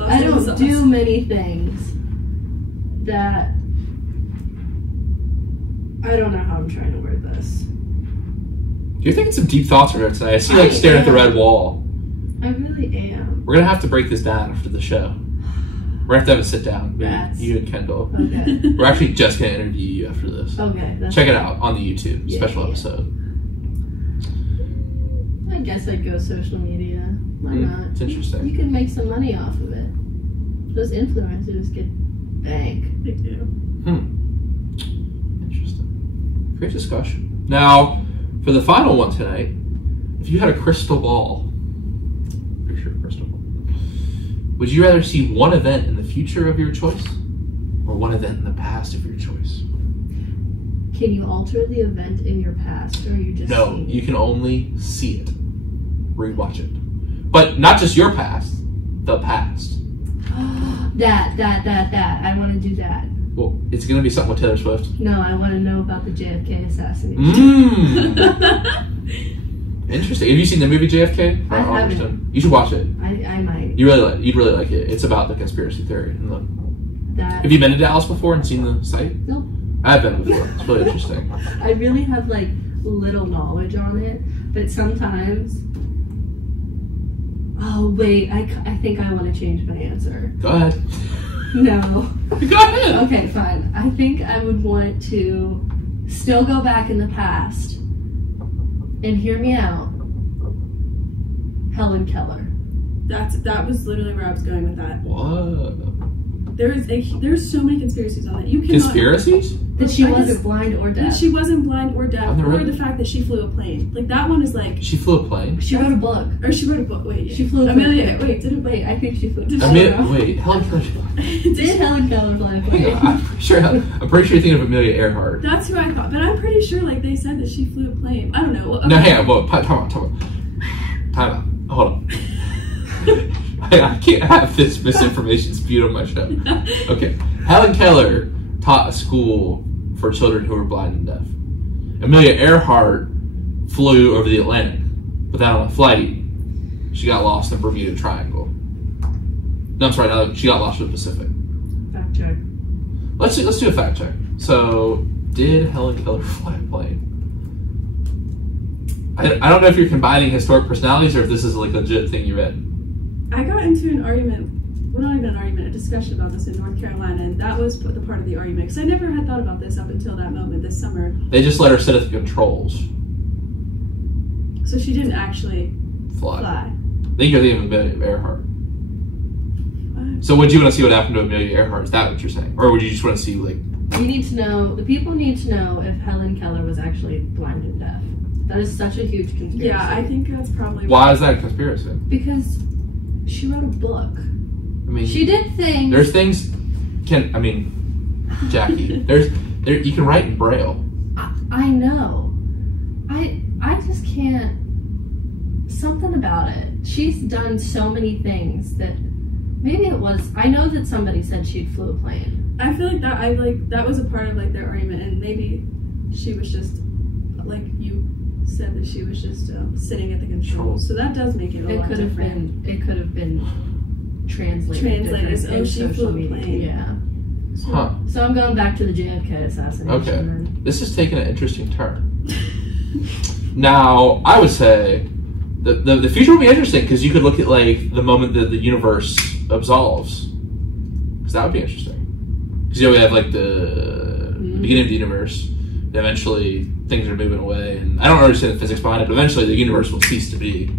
I don't do many things that... I don't know how I'm trying to word this. You're thinking some deep thoughts right tonight. I see you, like, staring at the red wall. I really am. We're going to have to break this down after the show. We're going to have a sit down. You and Kendall. Okay. We're actually just going to interview you after this. Okay. Check it out on the YouTube. Special episode. I guess I'd go social media. Why not? It's interesting. You can make some money off of it. Those influencers get bank. They do. Interesting. Great discussion. Now, for the final one tonight, if you had a crystal ball, would you rather see one event in the future of your choice or one event in the past of your choice? Can you alter the event in your past, or are you just... No, you can only see it. Rewatch it. But not just your past, the past. That. I want to do that. Well, it's going to be something with Taylor Swift. No, I want to know about the JFK assassination. Interesting. Have you seen the movie JFK? I haven't. You should watch it. I might. You'd really like it. It's about the conspiracy theory. Have you been to Dallas before and seen the site? No. I've been before. It's really interesting. I really have like little knowledge on it, but sometimes... Oh, wait. I think I want to change my answer. Go ahead. No. Go ahead. Okay, fine. I think I would want to still go back in the past and hear me out. Helen Keller. That was literally where I was going with that. What? There's so many conspiracies on that. You cannot... Conspiracies? That she wasn't blind or deaf. That she wasn't blind or deaf, or the fact that she flew a plane. Like, that one is like... She flew a plane? She wrote a book. Or she wrote a book. Wait. She flew a plane. Wait, I think she flew... Wait, Helen Keller... Did Helen Keller fly a plane? I'm pretty sure you're thinking of Amelia Earhart. That's who I thought. But I'm pretty sure, like, they said that she flew a plane. I don't know. Okay. No, hang on. Whoa, time out. Hold on. I can't have this misinformation spewed on my show. Okay. Helen Keller taught a school for children who were blind and deaf. Amelia Earhart flew over the Atlantic, but then on a flight, she got lost in the Bermuda Triangle. No, I'm sorry, she got lost in the Pacific. Fact check. Let's do a fact check. So, did Helen Keller fly a plane? I don't know if you're combining historic personalities or if this is like a legit thing you read. I got into an argument, well, not even an argument, a discussion about this in North Carolina, and that was the part of the argument, because I never had thought about this up until that moment this summer. They just let her sit at the controls. So she didn't actually fly. I think you're thinking of Amelia Earhart. What? So would you want to see what happened to Amelia Earhart? Is that what you're saying? Or would you just want to see, like... The people need to know if Helen Keller was actually blind and deaf. That is such a huge conspiracy. Yeah, I think that's probably... Why is that a conspiracy? Because she wrote a book. I mean... She did things... There's things... Jackie, you can write in Braille. I know. I just can't... Something about it. She's done so many things that... Maybe it was... I know that somebody said she'd flew a plane. I feel like that was a part of like their argument, and maybe she was just like you said that she was just sitting at the controls. So that does make it a lot different. It could have been translated as she flew a plane. Yeah. So I'm going back to the JFK assassination. Okay. Then. This is taking an interesting turn. Now, I would say the future will be interesting because you could look at like the moment that the universe absolves, because that would be interesting. Because we have like the beginning of the universe. Eventually, things are moving away, and I don't understand the physics behind it. But eventually, the universe will cease to be,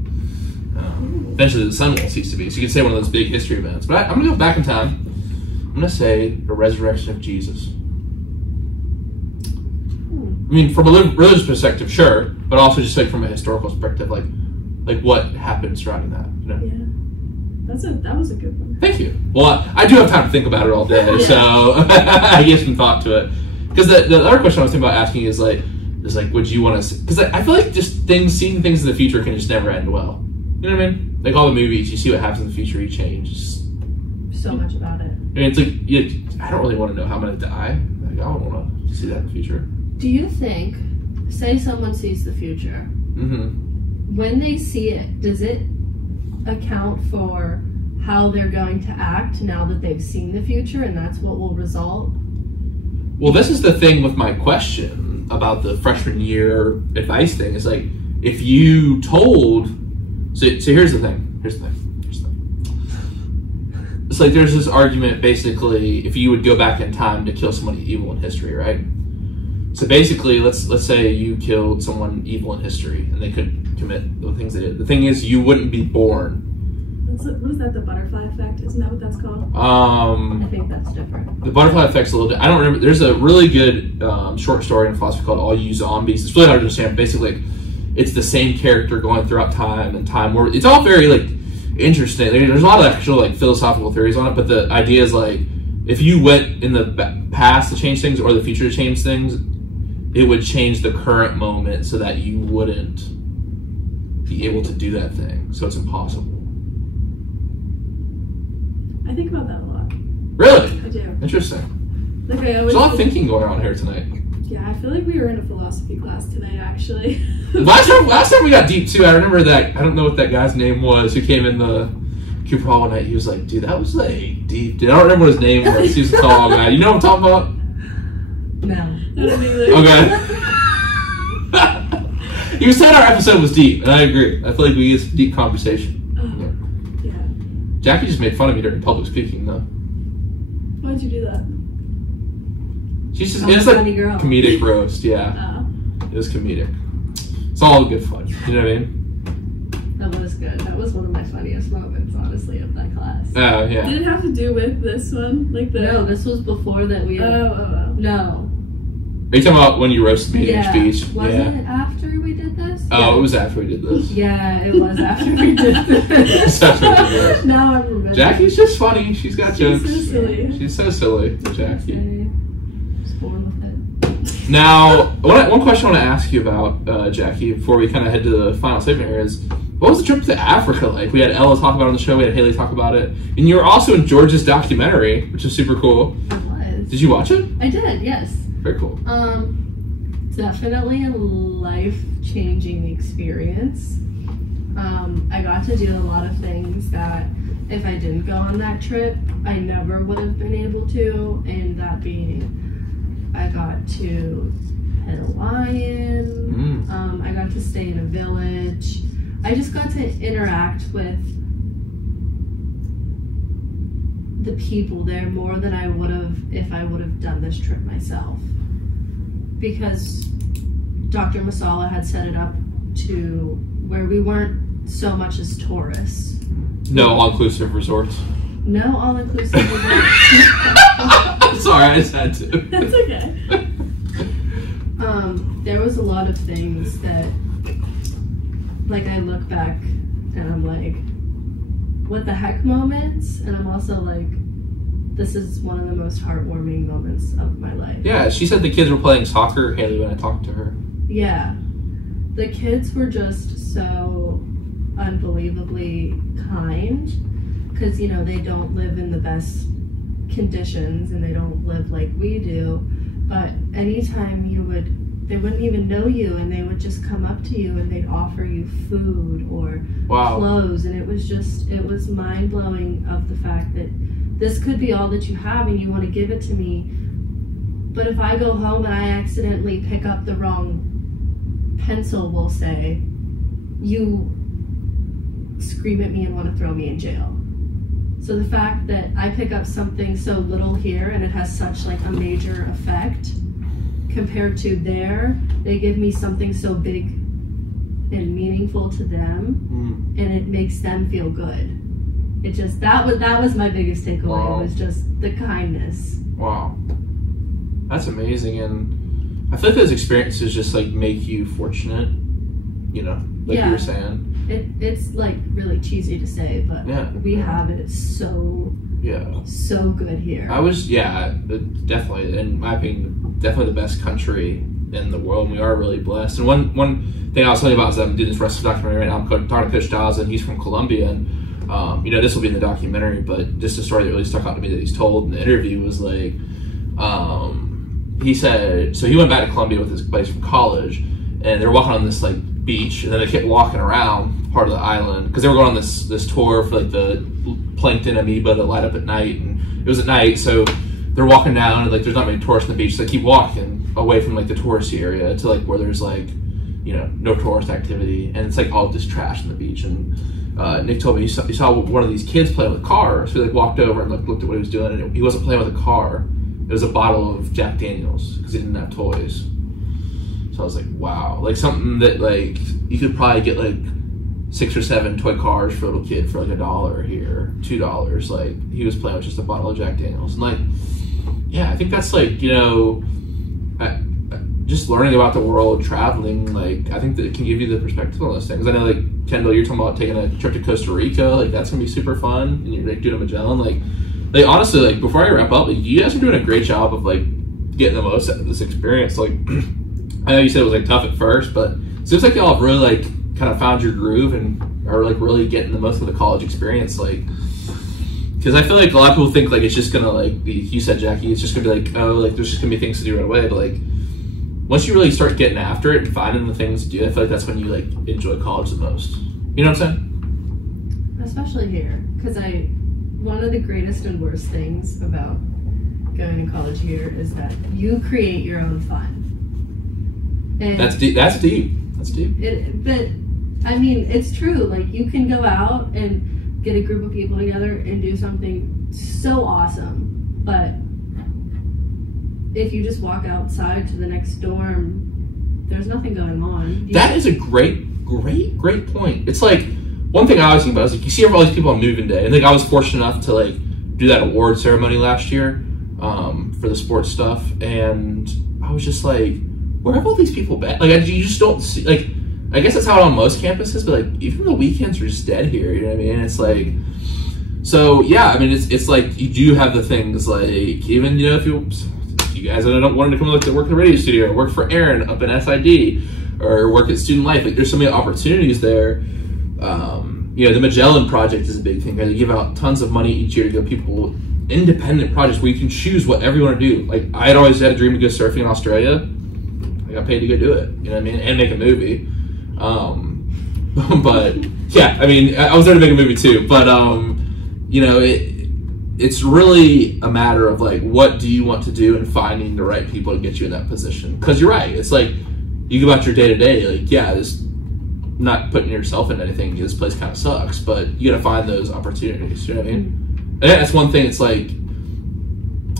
eventually the sun won't cease to be. So you could say one of those big history events. But I'm going to go back in time. I'm going to say the resurrection of Jesus. I mean, from a religious perspective, sure, but also just like from a historical perspective, like what happened surrounding that, you know? Yeah. That was a good one. Thank you. Well, I do have time to think about it all day, so I give some thought to it. Because the other question I was thinking about asking is like, would you want to? Because I feel like just seeing things in the future can just never end well. You know what I mean? Like all the movies, you see what happens in the future, you change. So much about it. I mean, it's like I don't really want to know how I'm going to die. Like I don't want to see that in the future. Do you think, say someone sees the future, when they see it, does it account for how they're going to act now that they've seen the future, and that's what will result? Well, this is the thing with my question about the freshman year advice thing. Is like, if you told... So here's the thing. It's like there's this argument, basically, if you would go back in time to kill somebody evil in history, right? So basically, let's say you killed someone evil in history, and they could commit the things they did. The thing is, you wouldn't be born. What is that, the butterfly effect? Isn't that what that's called? I think that's different. The butterfly effect's a little bit... I don't remember. There's a really good short story in philosophy called All You Zombies. It's really hard to understand. Basically, it's the same character going throughout time and time. Where it's all very, like, interesting. There's a lot of actual, like, philosophical theories on it, but the idea is, like, if you went in the past to change things or the future to change things, it would change the current moment so that you wouldn't be able to do that thing. So it's impossible. I think about that a lot. Really? I do. Interesting. Like There's a lot of thinking going on here tonight. Yeah, I feel like we were in a philosophy class today, actually. last time we got deep too. I remember that. I don't know what that guy's name was who came in the Cube Hall one night. He was like, "Dude, that was like deep." Dude, I don't remember what his name was. He was a tall guy. You know what I'm talking about? No. I don't either. Okay. You said our episode was deep, and I agree. I feel like we get some deep conversation. Yeah. Jackie just made fun of me during public speaking, though. Why'd you do that? She's just, I'm it's a like funny girl. comedic roast, yeah. It was comedic. It's all good fun. You know what I mean? That was good. That was one of my funniest moments, honestly, of that class. Oh, yeah. Did it have to do with this one? Like the... No, this was before that we had... Oh. No. Are you talking about when you roasted me in your speech? Wasn't it after we did this? Oh, it was after we did this. Yeah, it was after we did this. Now I'm remembering. Jackie's just funny. She's got jokes. She's so silly. She's so silly, Jackie. Just born with it. Now, one question I want to ask you about, Jackie, before we kind of head to the final segment here is, what was the trip to Africa like? We had Ella talk about it on the show. We had Haley talk about it. And you were also in George's documentary, which is super cool. I was. Did you watch it? I did, yes. Very cool. Definitely a life-changing experience. I got to do a lot of things that if I didn't go on that trip, I never would have been able to, and that being, I got to pet a lion, I got to stay in a village, I just got to interact with the people there more than I would have if I would have done this trip myself. Because Dr. Masala had set it up to where we weren't so much as tourists. No all-inclusive resorts. No all-inclusive resorts. Sorry, I just had to. That's okay. There was a lot of things that, like, I look back and I'm like, what the heck moments? And I'm also like, this is one of the most heartwarming moments of my life. Yeah, she said the kids were playing soccer, Haley, when I talked to her. Yeah. The kids were just so unbelievably kind because, you know, they don't live in the best conditions and they don't live like we do. But anytime they wouldn't even know you and they would just come up to you and they'd offer you food or clothes. And it was mind-blowing of the fact that this could be all that you have and you want to give it to me. But if I go home and I accidentally pick up the wrong pencil, we'll say, you scream at me and want to throw me in jail. So the fact that I pick up something so little here and it has such like a major effect compared to there, they give me something so big and meaningful to them, and it makes them feel good. It just that was my biggest takeaway. Wow. Was just the kindness. Wow, that's amazing, and I feel like those experiences just like make you fortunate. You know, like you were saying. It's like really cheesy to say, but we have it so good here. I was definitely, in my opinion, definitely the best country in the world. We are really blessed. And one thing I was telling you about is I'm doing this rest of the documentary right now. I'm talking to Coach Giles, and he's from Colombia, and you know, this will be in the documentary, but just a story that really stuck out to me that he's told in the interview was like, he said, so he went back to Colombia with his buddies from college, and they're walking on this like beach, and then they kept walking around part of the island because they were going on this tour for like the plankton amoeba that light up at night, and it was at night, so they're walking down, and like there's not many tourists on the beach, so they keep walking away from like the touristy area to like where there's like, you know, no tourist activity, and it's like all just trash on the beach. And Nick told me he saw one of these kids playing with a car, so he like walked over and like looked at what he was doing, and he wasn't playing with a car, it was a bottle of Jack Daniels because he didn't have toys. So I was like, wow, like something that like you could probably get like 6 or 7 toy cars for a little kid for like $1 here, $2. Like he was playing with just a bottle of Jack Daniels, and like, yeah, I think that's like, you know, just learning about the world, traveling. Like I think that it can give you the perspective on those things. I know, like Kendall, you're talking about taking a trip to Costa Rica. Like that's gonna be super fun, and you're like doing a Magellan. Like honestly, like before I wrap up, like, you guys are doing a great job of like getting the most out of this experience. Like I know you said it was like tough at first, but it seems like y'all have really like kind of found your groove and are like really getting the most of the college experience. Like, because I feel like a lot of people think like it's just gonna like be, you said, Jackie, it's just gonna be like, oh, like there's just gonna be things to do right away. But like once you really start getting after it and finding the things to do, I feel like that's when you like enjoy college the most. You know what I'm saying? Especially here, because one of the greatest and worst things about going to college here is that you create your own fun. And that's deep. That's deep. But I mean, it's true. Like you can go out and get a group of people together and do something so awesome, but if you just walk outside to the next dorm, there's nothing going on. That is a great point. It's like one thing I always think about is like you see all these people on moving day, and like I was fortunate enough to like do that award ceremony last year for the sports stuff, and I was just like, where have all these people been? Like you just don't see, like, I guess that's how it on most campuses, but like even the weekends are just dead here. You know what I mean? It's like, so yeah, I mean it's like you do have the things like, even, you know, if you guys don't want to come look to work in the radio studio or work for Aaron up in SID or work at Student Life, like there's so many opportunities there. You know, the Magellan Project is a big thing. They give out tons of money each year to go people independent projects where you can choose whatever you want to do. Like I had always had a dream to go surfing in Australia. I got paid to go do it. You know what I mean? And make a movie. But yeah, I mean, I was there to make a movie too. But you know, it's really a matter of like, what do you want to do and finding the right people to get you in that position. Because you're right. It's like you go about your day to day. Like, yeah, this not putting yourself in anything. This place kind of sucks, but you got to find those opportunities. You know what I mean? And that's one thing. It's like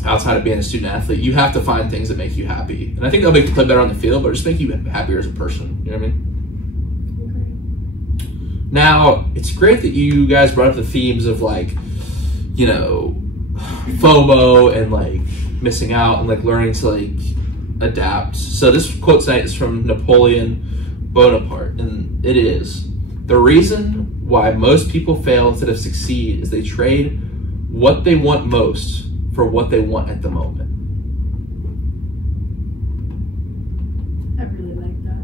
outside of being a student athlete, you have to find things that make you happy. And I think they'll make you play better on the field, but just make you happier as a person. You know what I mean? Okay. Now, it's great that you guys brought up the themes of like, you know, FOMO and like missing out and like learning to like adapt. So this quote tonight is from Napoleon Bonaparte, and it is, the reason why most people fail instead of succeed is they trade what they want most for what they want at the moment. I really like that.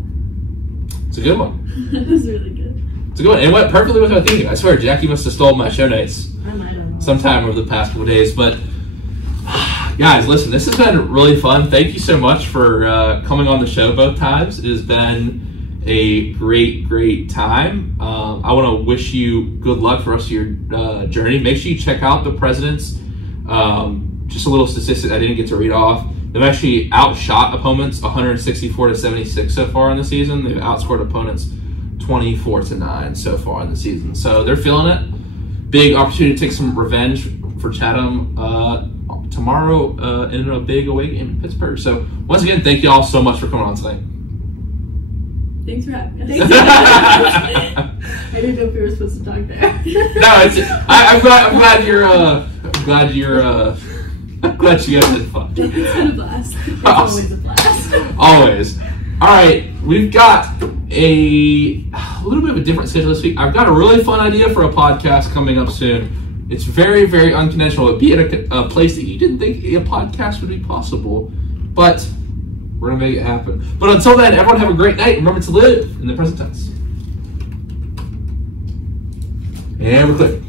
It's a good one. It was really good. It's a good one. And it went perfectly with my thinking. I swear, Jackie must have stolen my show notes I might have. Sometime over the past couple days. But guys, listen, this has been really fun. Thank you so much for coming on the show both times. It has been a great time. I want to wish you good luck for the rest of your journey. Make sure you check out the Presidents. Just a little statistic I didn't get to read off. They've actually outshot opponents 164-76 so far in the season. They've outscored opponents 24-9 so far in the season. So they're feeling it. Big opportunity to take some revenge for Chatham tomorrow in a big away game in Pittsburgh. So once again, thank you all so much for coming on tonight. Thanks for having us. I didn't know if we were supposed to talk there. No, I'm glad you guys had fun. It's been a blast. It's always a blast. Always. All right, we've got a little bit of a different schedule this week. I've got a really fun idea for a podcast coming up soon. It's very, very unconventional. It'd be at a place that you didn't think a podcast would be possible, but we're going to make it happen. But until then, everyone have a great night. Remember to live in the present tense. And we're clear.